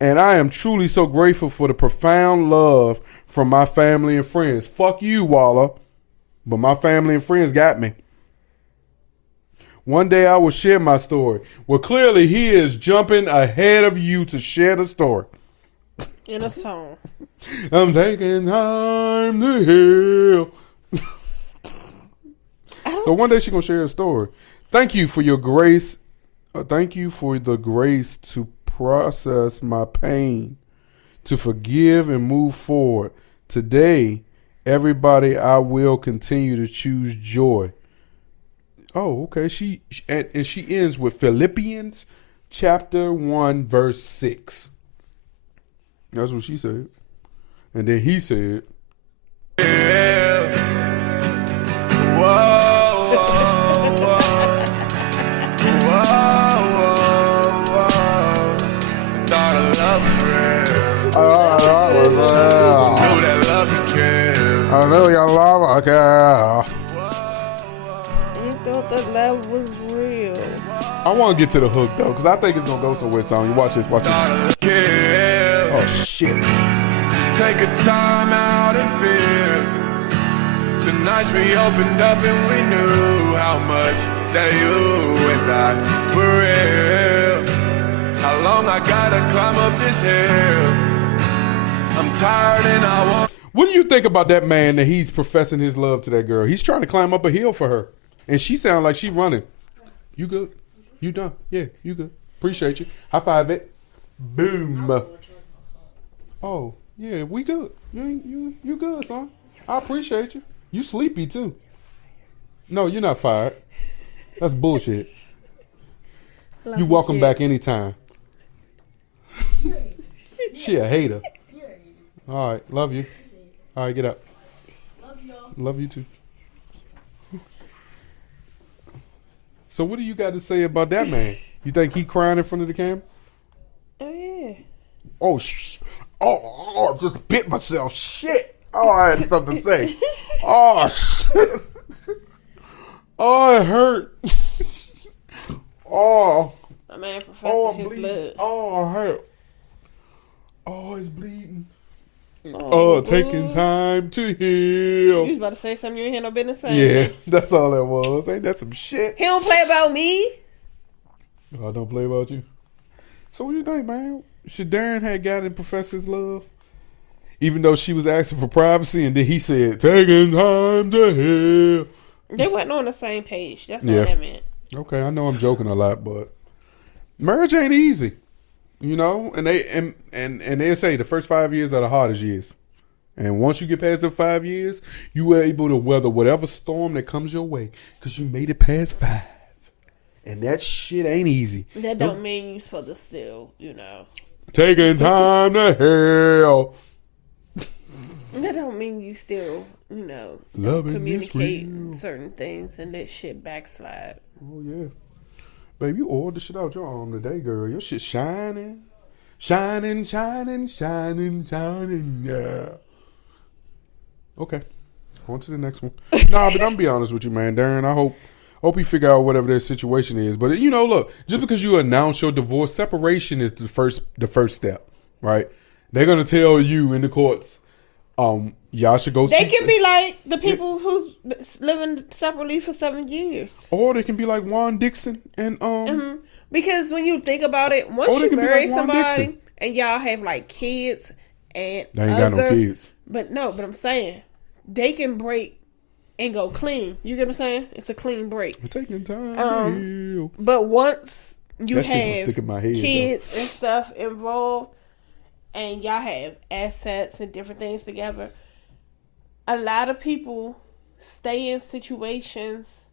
I am truly so grateful for the profound love from my family and friends. Fuck you, Walla. But my family and friends got me. One day I will share my story. Well, clearly he is jumping ahead of you to share the story. In a song. I'm taking time to heal. So one day she's going to share a story. Thank you for your grace. Thank you for the grace to process my pain, to forgive and move forward. Today, everybody, I will continue to choose joy. Oh, okay. She ends with Philippians chapter 1, verse 6. That's what she said. And then he said, Yeah. Whoa, whoa, whoa. Whoa, whoa, whoa. Thought I love was real. Knew that love could kill. I know your love again. You thought that love was real. I want to get to the hook, though, because I think it's going to go somewhere, son. You watch this, watch this. Thought I kill. Oh, shit. Just take a time out and feel the nights we opened up and we knew how much that you and I were real. How long I gotta climb up this hill. I'm tired and I want. What do you think about that man that he's professing his love to that girl? He's trying to climb up a hill for her. And she sounds like she running. You good? You done? Yeah, you good. Appreciate you. High five it. Boom. Oh, yeah, we good. You good, son. I appreciate you. You sleepy, too. No, you're not fired. That's bullshit. You welcome back anytime. She a hater. All right, love you. All right, get up. Love you too. So what do you got to say about that man? You think he crying in front of the camera? Oh, yeah. Oh, I just bit myself. Shit. Oh, I had something to say. Oh, shit. Oh, it hurt. Oh. My man professing his love. Oh, it hurt. Oh, it's bleeding. Oh, taking time to heal. You was about to say something you ain't had no business saying. Yeah, that's all that was. Ain't that some shit? He don't play about me. I don't play about you. So what do you think, man? Should Darren had gotten professed his love? Even though she was asking for privacy, and then he said, taking time to heal. They wasn't on the same page. That's all Yeah. that meant. Okay, I know I'm joking a lot, but marriage ain't easy. You know, and they say the first 5 years are the hardest years. And once you get past the 5 years, you were able to weather whatever storm that comes your way because you made it past 5. And that shit ain't easy. That don't mean you supposed to still, Taking time to heal. That don't mean you still, Loving communicate is real. certain things and let shit backslide. Oh, yeah. Baby, you oiled the shit out your arm today, girl. Your shit shining. Shining, shining, shining, shining, yeah. Okay. On to the next one. Nah, but I'm gonna be honest with you, man. Darren, I hope you figure out whatever their situation is. But, look, just because you announce your divorce, separation is the first step, right? They're going to tell you in the courts, y'all should go They can be like the people who's living separately for 7 years. Or they can be like Juan Dixon and Because when you think about it, once they you can be marry like Juan somebody Dixon. and y'all have like kids and they ain't got no kids. But I'm saying they can break and go clean. You get what I'm saying? It's a clean break. We're taking time to heal. But once you That shit gonna have stick in my head, kids and stuff involved and y'all have assets and different things together, a lot of people stay in situations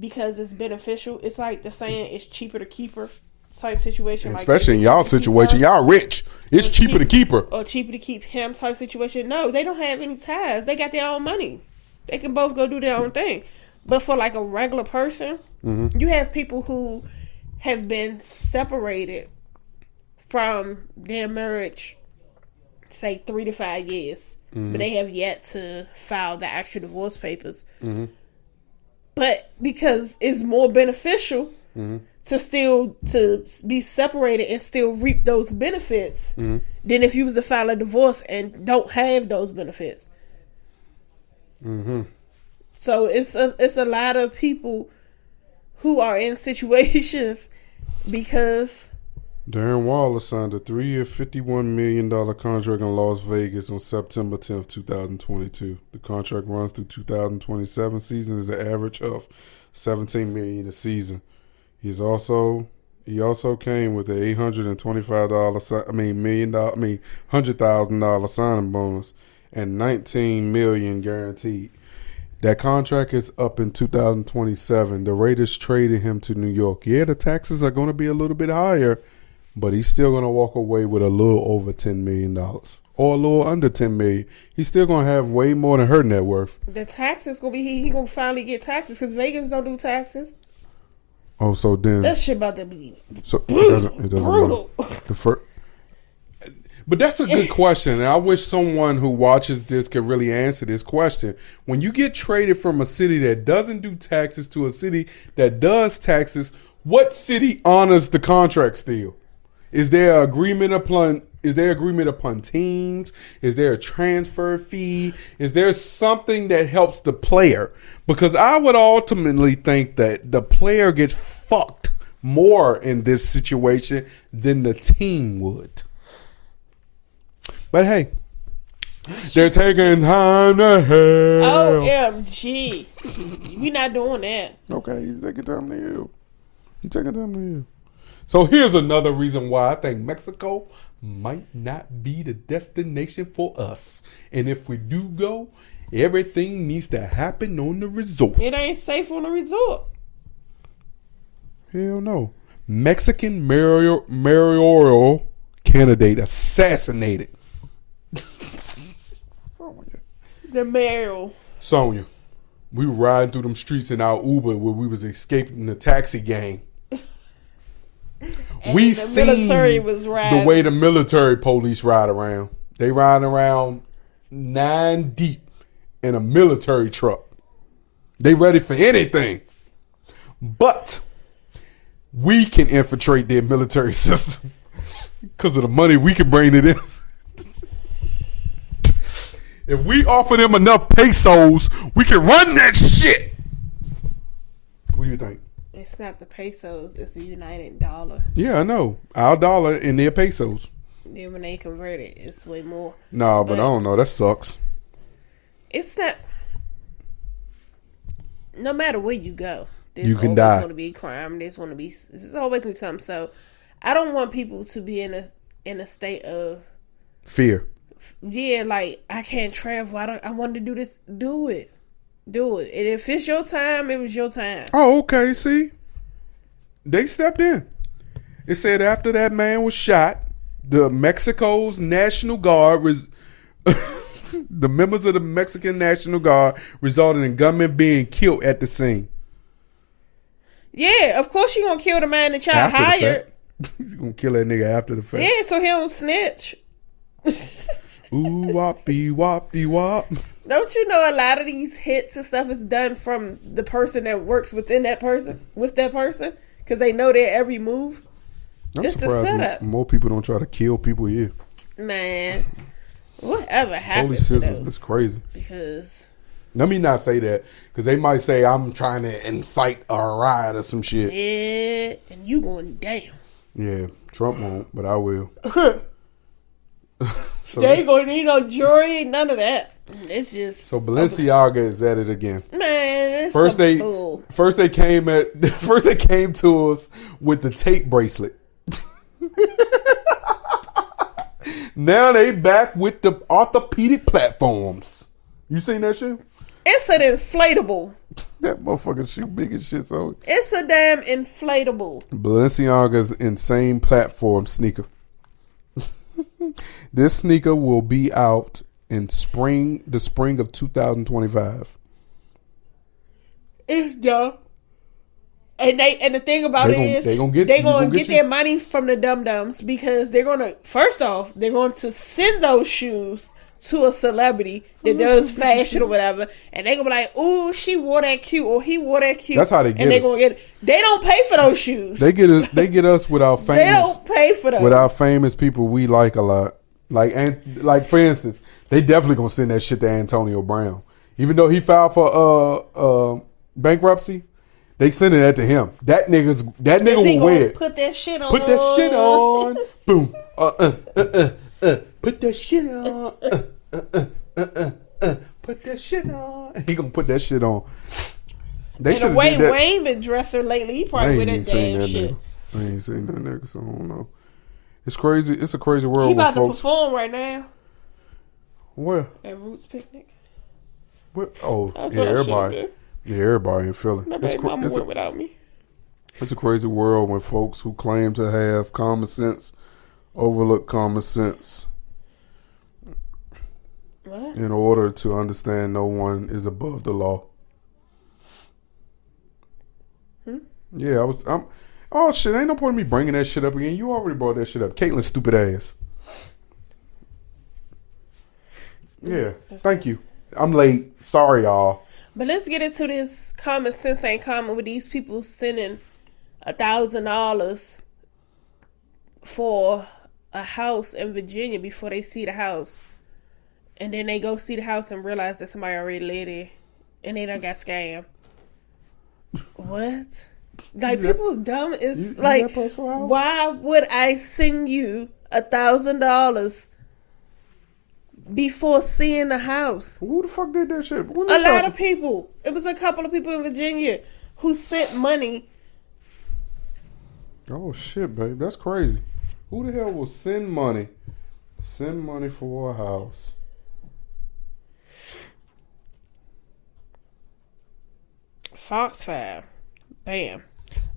because it's beneficial. It's like the saying, it's cheaper to keep her. type situation. Especially in like y'all situation. Y'all rich. It's cheaper to keep her. Or cheaper to keep him type situation. No, they don't have any ties. They got their own money. They can both go do their own thing. But for like a regular person, you have people who have been separated from their marriage, say 3 to 5 years, but they have yet to file the actual divorce papers. But because it's more beneficial to be separated and still reap those benefits than if you was to file a divorce and don't have those benefits. So it's a lot of people who are in situations because Darren Waller signed a 3-year, $51 million contract in Las Vegas on September 10th, 2022. The contract runs through 2027 season is an average of $17 million a season. He also came with an $100,000 signing bonus and $19 million guaranteed. That contract is up in 2027. The Raiders traded him to New York. Yeah, the taxes are going to be a little bit higher, but he's still going to walk away with a little over $10 million or a little under $10 million. He's still going to have way more than her net worth. The taxes going to be, he going to finally get taxes because Vegas don't do taxes. Oh, so then that shit about to be so it doesn't brutal. But that's a good question, and I wish someone who watches this could really answer this question. When you get traded from a city that doesn't do taxes to a city that does taxes, what city honors the contract still? Is there agreement upon teams? Is there a transfer fee? Is there something that helps the player? Because I would ultimately think that the player gets fucked more in this situation than the team would. But hey, they're taking time to hell. OMG. We not doing that. Okay, he's taking time to heal. So here's another reason why I think Mexico might not be the destination for us. And if we do go, everything needs to happen on the resort. It ain't safe on the resort. Hell no. Mexican mayoral candidate assassinated. The mayoral. Sonya, we were riding through them streets in our Uber where we was escaping the taxi gang. We seen the way the military police ride around. They ride around 9 deep in a military truck. They ready for anything. But we can infiltrate their military system because of the money we can bring it in. If we offer them enough pesos, we can run that shit. What do you think? It's not the pesos, it's the United dollar. Yeah, I know. Our dollar in their pesos. Then when they convert it, it's way more. Nah, but I don't know. That sucks. It's not. No matter where you go, you can die. There's going to be crime. There's always going to be something. So, I don't want people to be in a state of fear. Yeah, like I can't travel. I wanted to do this. Do it. And if it's your time, it was your time. Oh, okay. See, they stepped in. It said after that man was shot, the Mexico's National Guard the members of the Mexican National Guard resulted in gunmen being killed at the scene. Yeah, of course you gonna kill the man that y'all hired. You gonna kill that nigga after the fact. Yeah, so he don't snitch. Ooh, whoppy, whoppy, wop. Don't you know a lot of these hits and stuff is done from the person that works within that person, with that person, because they know their every move. It's the setup. More people don't try to kill people here. Man, whatever happens Holy to scissors, those? it's crazy. Because let me not say that, because they might say I'm trying to incite a riot or some shit. Yeah, and you going down. Yeah, Trump won't, but I will. So they ain't gonna need no jury, none of that. It's just so Balenciaga is at it again. Man, it's first they came to us with the tape bracelet. Now they back with the orthopedic platforms. You seen that shit? It's an inflatable That motherfucking shoe big as shit. So It's a damn inflatable. Balenciaga's insane platform sneaker. This sneaker will be out in the spring of 2025. It's dumb. And the thing about They gonna get get their money from the dum dums because they're gonna they're going to send those shoes to a celebrity that does fashion or whatever, and they gonna be like, "Ooh, she wore that cute," or "He wore that cute." That's how they get. And they gonna get. They don't pay for those shoes. They get us with our famous. They don't pay for those. With our famous people we like a lot. Like for instance, they definitely gonna send that shit to Antonio Brown, even though he filed for bankruptcy. They sending that to him. That nigga will wear it. Put that shit on. Put that shit on. Boom. Put that shit on. Put that shit on. He gonna put that shit on. They and the way Wayne been dressing lately, he probably with that damn shit. I ain't seen that nigga, so I don't know. It's crazy. It's a crazy world. He about with to folks. perform right now. Where? At Roots Picnic. What? Oh, That's yeah, what I everybody. should've Yeah, everybody in Philly. My baby mama went without me. It's a crazy world when folks who claim to have common sense overlook common sense. What? In order to understand no one is above the law. Yeah, oh shit, ain't no point in me bringing that shit up again. You already brought that shit up. Caitlin's stupid ass. Yeah, thank you. I'm late. Sorry, y'all. But let's get into this common sense ain't common with these people sending $1,000 for a house in Virginia before they see the house. And then they go see the house and realize that somebody already lived there. And they done got scammed. What? Like, people dumb. It's like, why would I send you $1,000 before seeing the house? Who the fuck did that shit? A lot of people. It was a couple of people in Virginia who sent money. Oh shit, babe, that's crazy. Who the hell will send money for a house? Fox 5. Bam.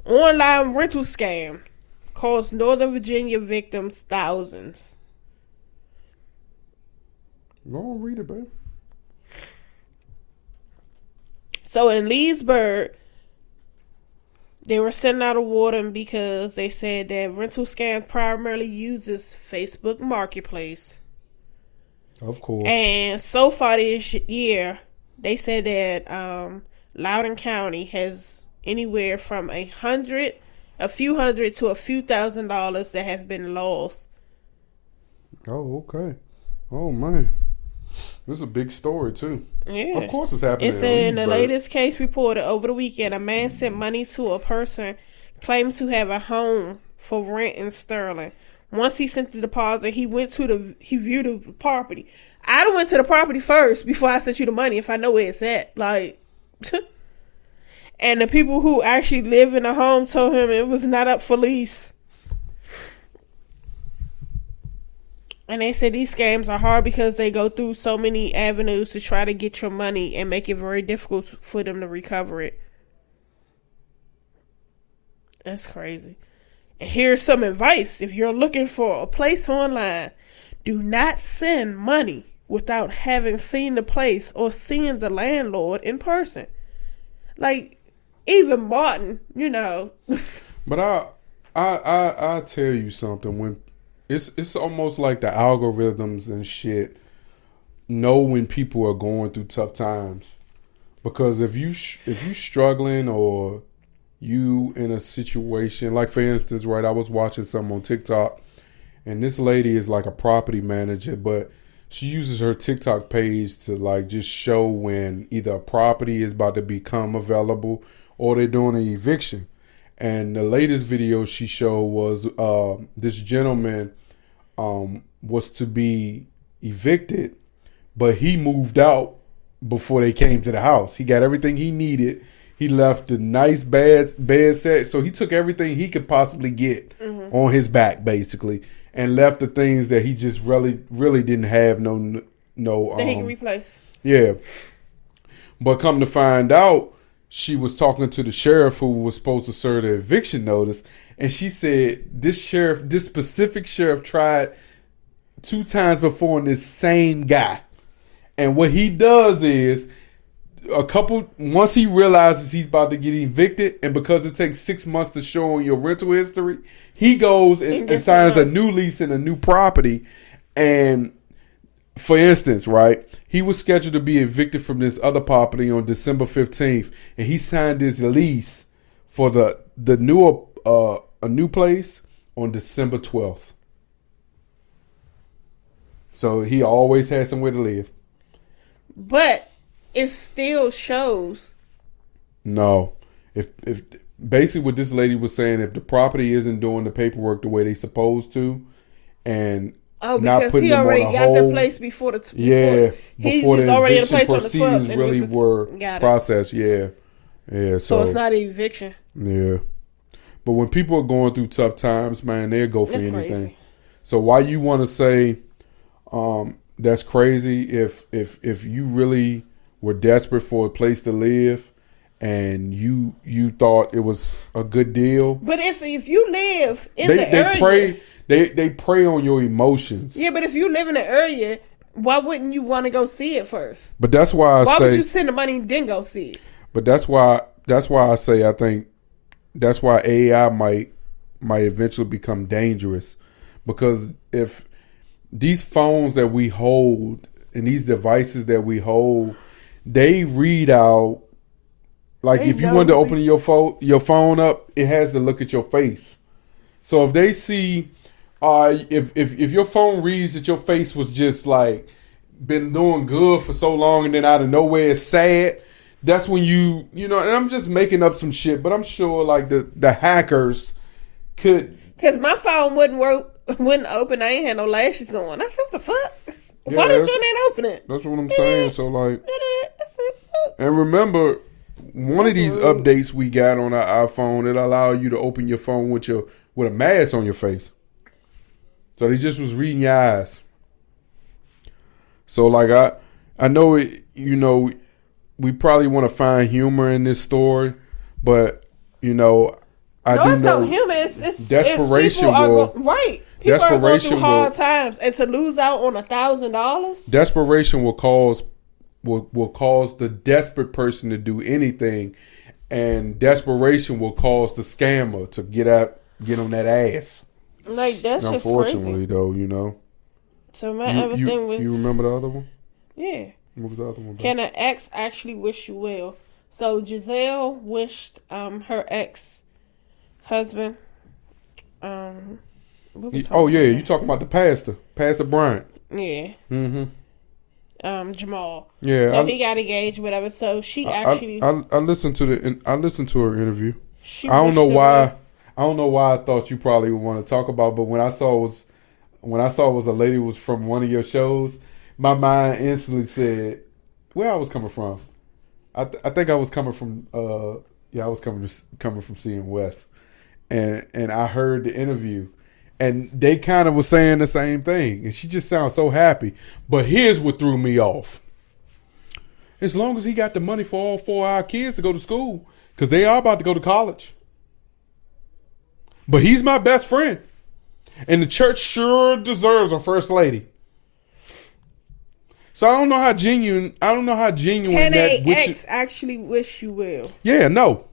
Online rental scam cost Northern Virginia victims thousands. Go on, read it, babe. So in Leesburg, they were sending out a warning because they said that rental scams primarily uses Facebook Marketplace. Of course. And so far this year, they said that Loudoun County has anywhere from a few hundred to a few $1,000s that have been lost. Oh, okay. Oh man, this is a big story too. Yeah, of course it's happening. It's in the latest case reported over the weekend. A man sent money to a person claiming to have a home for rent in Sterling. Once he sent the deposit, he viewed the property. I'd have went to the property first before I sent you the money if I know where it's at. Like, and the people who actually live in the home told him it was not up for lease. And they said these scams are hard because they go through so many avenues to try to get your money and make it very difficult for them to recover it. That's crazy. And here's some advice. If you're looking for a place online, do not send money without having seen the place or seeing the landlord in person. Like, even Martin, you know. But I tell you something. When it's almost like the algorithms and shit know when people are going through tough times, because if you struggling or you in a situation like, for instance, right, I was watching something on TikTok, and this lady is like a property manager, but she uses her TikTok page to like just show when either a property is about to become available or they're doing an eviction. And the latest video she showed was this gentleman was to be evicted, but he moved out before they came to the house. He got everything he needed. He left a nice bed set, so he took everything he could possibly get on his back, basically, and left the things that he just really didn't have no that he can replace. Yeah, but come to find out, she was talking to the sheriff who was supposed to serve the eviction notice, and she said this specific sheriff tried 2 times before on this same guy. And what he does is once he realizes he's about to get evicted, and because it takes 6 months to show on your rental history, he goes and signs a new lease in a new property. And for instance, right, he was scheduled to be evicted from this other property on December 15th, and he signed his lease for the new place on December 12th. So he always had somewhere to live. But it still shows. No. If basically what this lady was saying, if the property isn't doing the paperwork the way they supposed to, and because he already got the place before the he was already in the place on the 12th. Proceedings really were processed. Yeah. So it's not an eviction. Yeah. But when people are going through tough times, man, they'll go for anything. Crazy. So why you want to say that's crazy if you really were desperate for a place to live and you thought it was a good deal? But if you live in the area, they prey on your emotions. Yeah, but if you live in the area, why wouldn't you want to go see it first? But that's why why would you send the money and then go see it? But that's why I say I think that's why AI might eventually become dangerous, because if these phones that we hold and these devices that we hold, they read out, like if you wanted to open your phone up, it has to look at your face. So if they see, if your phone reads that your face was just like been doing good for so long and then out of nowhere it's sad, that's when you know, and I'm just making up some shit, but I'm sure like the hackers could. Because my phone wouldn't open. I ain't had no lashes on. I said, what the fuck? Why did you not open it? That's what I'm saying. So like, and remember, one of these updates we got on our iPhone, it allow you to open your phone with a mask on your face. So they just was reading your eyes. So like I know it, you know, we probably want to find humor in this story, but you know, it's no humor. It's desperation. Right. People are going through hard times, and to lose out on $1,000. Desperation will cause the desperate person to do anything, and desperation will cause the scammer to get on that ass. Like that's just crazy. Unfortunately, though, you know. So my other thing was. You remember the other one? Yeah. What was the other one about? Can an ex actually wish you well? So Giselle wished her ex-husband. You talking about the Pastor Bryant? Yeah. Mm-hmm. Jamal. Yeah. So he got engaged, whatever. So she actually. I listened to her interview. I don't know why I thought you probably would want to talk about, but when I saw it was a lady was from one of your shows, my mind instantly said where I was coming from. I think I was coming from I was coming from seeing West, and I heard the interview, and they kind of was saying the same thing, and she just sounds so happy. But here's what threw me off: as long as he got the money for all 4 of our kids to go to school, because they are about to go to college. But he's my best friend, and the church sure deserves a first lady. So I don't know how genuine. Can an ex actually wish you well? Yeah, no.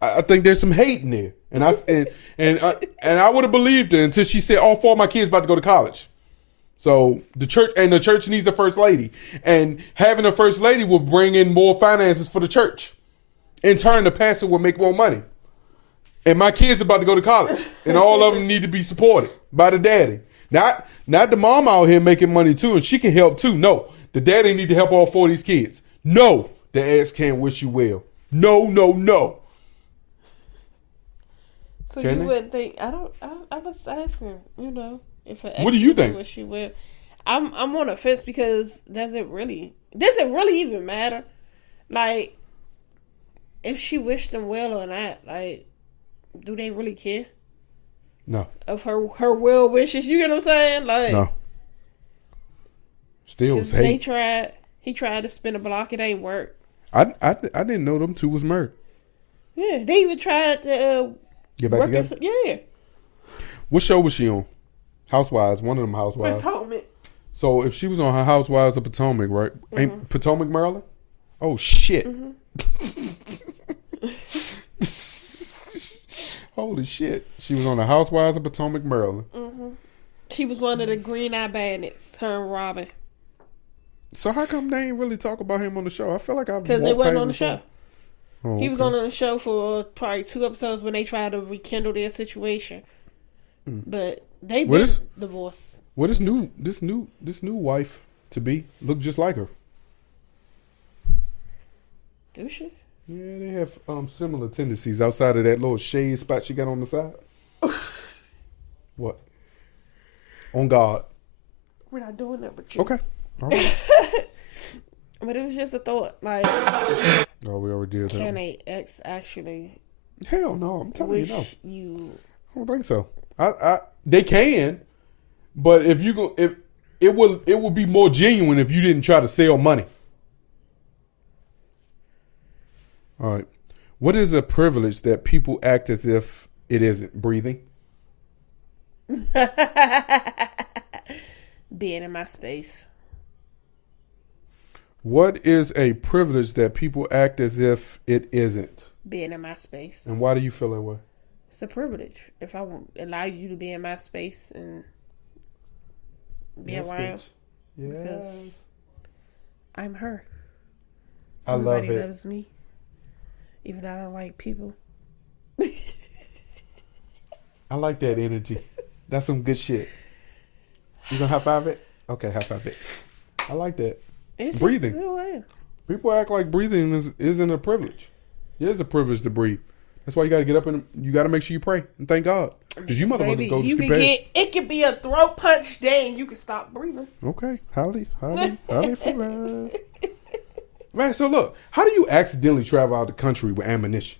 I think there's some hate in there, and I would have believed her until she said all 4 of my kids about to go to college. So the church needs a first lady, and having a first lady will bring in more finances for the church. In turn, the pastor will make more money. And my kids about to go to college, and all of them need to be supported by the daddy. Not the mom out here making money too, and she can help too. No, the daddy need to help all 4 of these kids. No, the ex can't wish you well. No. So can you wouldn't think? I was asking, you know, if an ex what do you think? Wish you well. I'm on the fence because does it really even matter? Like, if she wished them well or not, like. Do they really care? No. Of her well wishes, you get what I'm saying? Like no. Still was hate. He tried to spin a block, it ain't work. I didn't know them two was married. Yeah, they even tried to Get back together? Yeah. What show was she on? Housewives, one of them Housewives. West Holman. So if she was on her Housewives of Potomac, right? Ain't Potomac, Maryland? Oh, shit. Holy shit. She was on the Housewives of Potomac, Maryland. She was one of the Green Eye Bandits, her and Robin. So how come they ain't really talk about him on the show? I feel like I've Because they walked wasn't past on the him show. Oh, He was okay. on the show for probably 2 episodes when they tried to rekindle their situation. But they What been is- divorced. Well, this new wife to be look just like her. Do she? Yeah, they have similar tendencies outside of that little shade spot she got on the side. What? On God. We're not doing that with you. Okay. All right. But it was just a thought. Like, Oh, we already did can that. a ex actually Hell no, I'm telling wish you no. you? I don't think so. They can, but if you go, if it would be more genuine if you didn't try to sell money. All right. What is a privilege that people act as if it isn't? Breathing. Being in my space. What is a privilege that people act as if it isn't? Being in my space. And why do you feel that way? It's a privilege. If I allow you to be in my space and be Yes, around, bitch. Yes. I'm her. I love Everybody it. loves me. Even though I don't like people. I like that energy. That's some good shit. You gonna high five it? Okay, high five it. I like that. It's Breathing. Just who I am. People act like breathing isn't a privilege. It is a privilege to breathe. That's why you got to get up and you got to make sure you pray and thank God. Because you motherfuckers Baby, go to you sleep. can get, it could be a throat punch day and you can stop breathing. Okay, holly for that. Man, so look, how do you accidentally travel out the country with ammunition?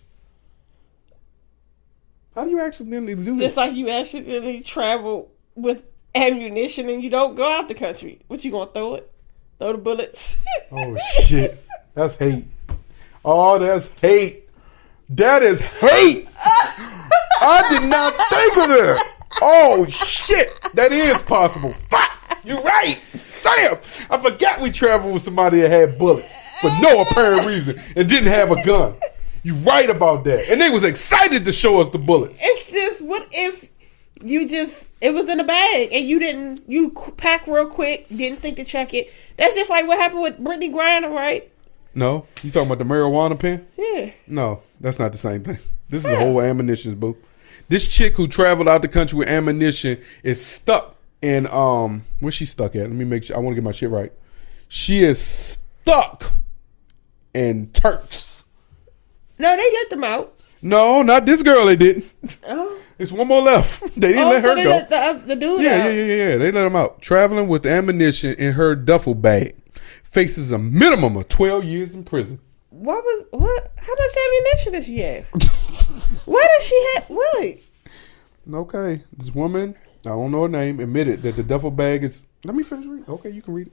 How do you accidentally do It's that? like you accidentally travel with ammunition and you don't go out the country. What, you gonna throw it? Throw the bullets? Oh shit, that's hate. Oh, that's hate. That is hate. I did not think of that. Oh shit, that is possible. Fuck, you're right. Damn, I forgot we traveled with somebody that had bullets for no apparent reason and didn't have a gun. You right about that. And they was excited to show us the bullets. It's just, what if it was in a bag and you pack real quick, didn't think to check it. That's just like what happened with Brittany Griner, right? No, you talking about the marijuana pen? Yeah. No, that's not the same thing. This is a whole ammunition, boo. This chick who traveled out the country with ammunition is stuck in where's she stuck at? Let me make sure. I want to get my shit right. She is stuck in Turks. No, they let them out. No, not this girl. They didn't. Oh. It's one more left. They didn't let So her they go. let the dude Yeah. out. They let him out. Traveling with ammunition in her duffel bag. Faces a minimum of 12 years in prison. How much ammunition does she have? What does she have? Wait. Okay. This woman, I don't know her name, admitted that the duffel bag is... Let me finish reading. Okay, you can read it.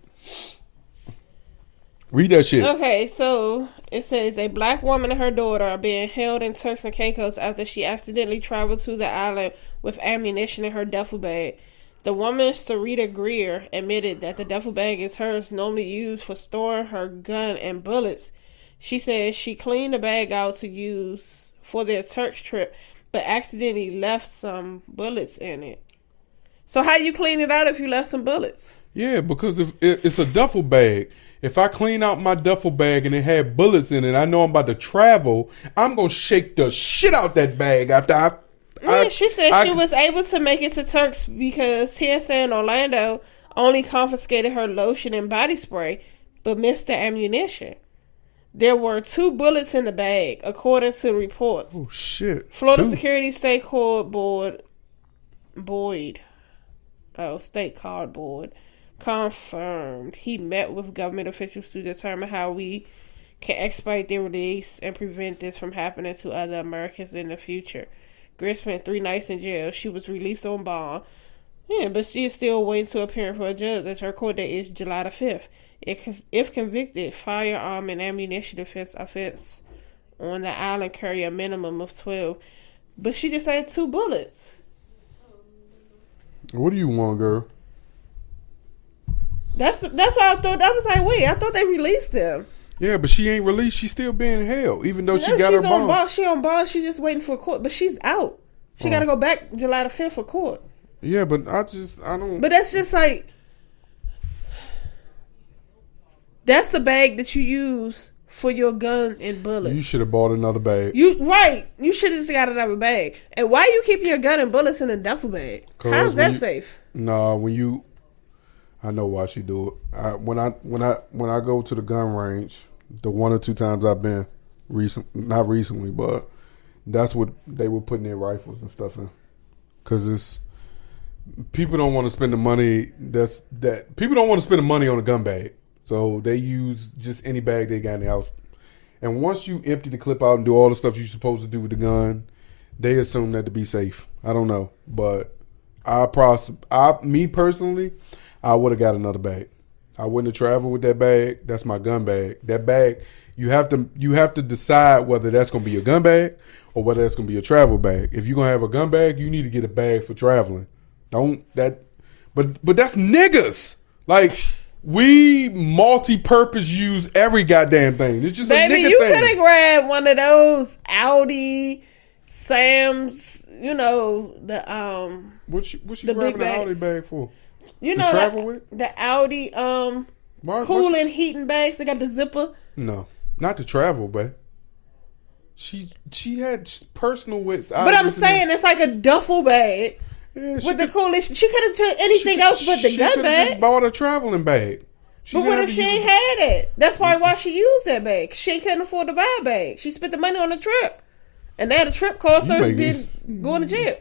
Read that shit. Okay, so it says a black woman and her daughter are being held in Turks and Caicos after she accidentally traveled to the island with ammunition in her duffel bag. The woman, Sarita Greer, admitted that the duffel bag is hers, normally used for storing her gun and bullets. She says she cleaned the bag out to use for their Turks trip, but accidentally left some bullets in it. So how you clean it out if you left some bullets? Yeah, because if it's a duffel bag. If I clean out my duffel bag and it had bullets in it, I know I'm about to travel, I'm going to shake the shit out that bag after she said she was able to make it to Turks because TSA in Orlando only confiscated her lotion and body spray, but missed the ammunition. There were 2 bullets in the bag, according to reports. Oh, shit. Florida 2. Security State Card Board, State Card Board, confirmed he met with government officials to determine how we can expedite their release and prevent this from happening to other Americans in the future. Greer spent 3 nights in jail. She was released on bond. Yeah, but she is still waiting to appear for a judge. Her court date is July the 5th. If convicted, firearm and ammunition offense on the island carry a minimum of 12. But she just had 2 bullets. What do you want, girl? That's why I thought, I was like, wait, I thought they released them. Yeah, but she ain't released. She's still being held, even though she No, got her she's on bond. bond. She on bond. She's just waiting for court. But she's out. She got to go back July the 5th for court. Yeah, but I don't. But that's just like, that's the bag that you use for your gun and bullets. You should have bought another bag. You should have just got another bag. And why you keeping your gun and bullets in a duffel bag? How's that safe? Nah, I know why she do it. When I go to the gun range, the 1 or 2 times I've been not recently, but that's what they were putting their rifles and stuff in. Cause it's people don't want to spend the money. People don't want to spend the money on a gun bag, so they use just any bag they got in the house. And once you empty the clip out and do all the stuff you're supposed to do with the gun, they assume that to be safe. I don't know, but me personally, I would have got another bag. I wouldn't have traveled with that bag. That's my gun bag. That bag, you have to decide whether that's going to be a gun bag or whether that's going to be a travel bag. If you're going to have a gun bag, you need to get a bag for traveling. But that's niggas. Like, we multi-purpose use every goddamn thing. It's just Baby, a nigga you thing. could have grabbed one of those Audi, Sam's, the What she the grabbing big an Audi bags. bag for? You To know travel with? the Audi Why- cooling heating bags. They got the zipper. No, not to travel, babe. She had personal with. But I'm saying it's like a duffel bag Yeah, with the cooling. She could have took anything else but the she gun coulda bag. just bought a traveling bag. She But what didn't if have she to ain't use had it? That's probably why she used that bag. She couldn't afford to buy a bag. She spent the money on the trip. And now the trip cost her going to jail.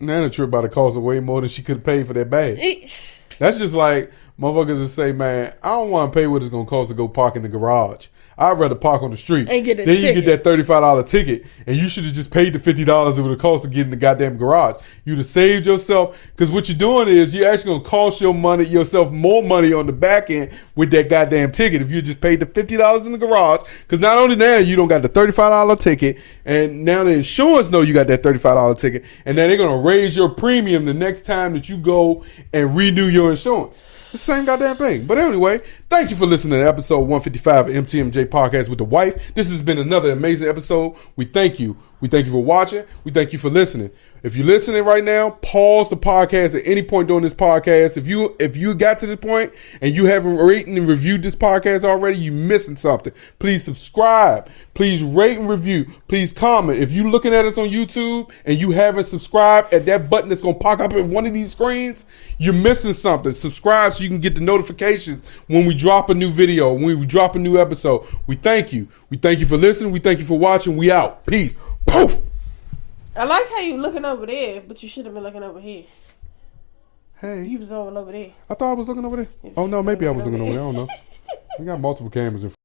Now the trip about to cost her way more than she could have paid for that bag. It- That's just like motherfuckers that say, man, I don't want to pay what it's going to cost to go park in the garage. I'd rather park on the street. And get a then ticket. you get that $35 ticket, and you should have just paid the $50 it would have cost to get in the goddamn garage. You'd have saved yourself, because what you're doing is you're actually going to cost yourself more money on the back end with that goddamn ticket if you just paid the $50 in the garage. Because not only now you don't got the $35 ticket, and now the insurance know you got that $35 ticket, and then they're going to raise your premium the next time that you go and renew your insurance. It's the same goddamn thing. But anyway, thank you for listening to episode 155 of MTMJ Podcast with the Wife. This has been another amazing episode. We thank you. We thank you for watching. We thank you for listening. If you're listening right now, pause the podcast at any point during this podcast. If you got to this point and you haven't rated and reviewed this podcast already, you're missing something. Please subscribe. Please rate and review. Please comment. If you're looking at us on YouTube and you haven't subscribed, at that button that's going to pop up at one of these screens, you're missing something. Subscribe so you can get the notifications when we drop a new video, when we drop a new episode. We thank you. We thank you for listening. We thank you for watching. We out. Peace. Poof. I like how you looking over there, but you should have been looking over here. Hey. You was all over there. I thought I was looking over there. Oh, no, maybe I was looking over there. I don't know. We got multiple cameras in front.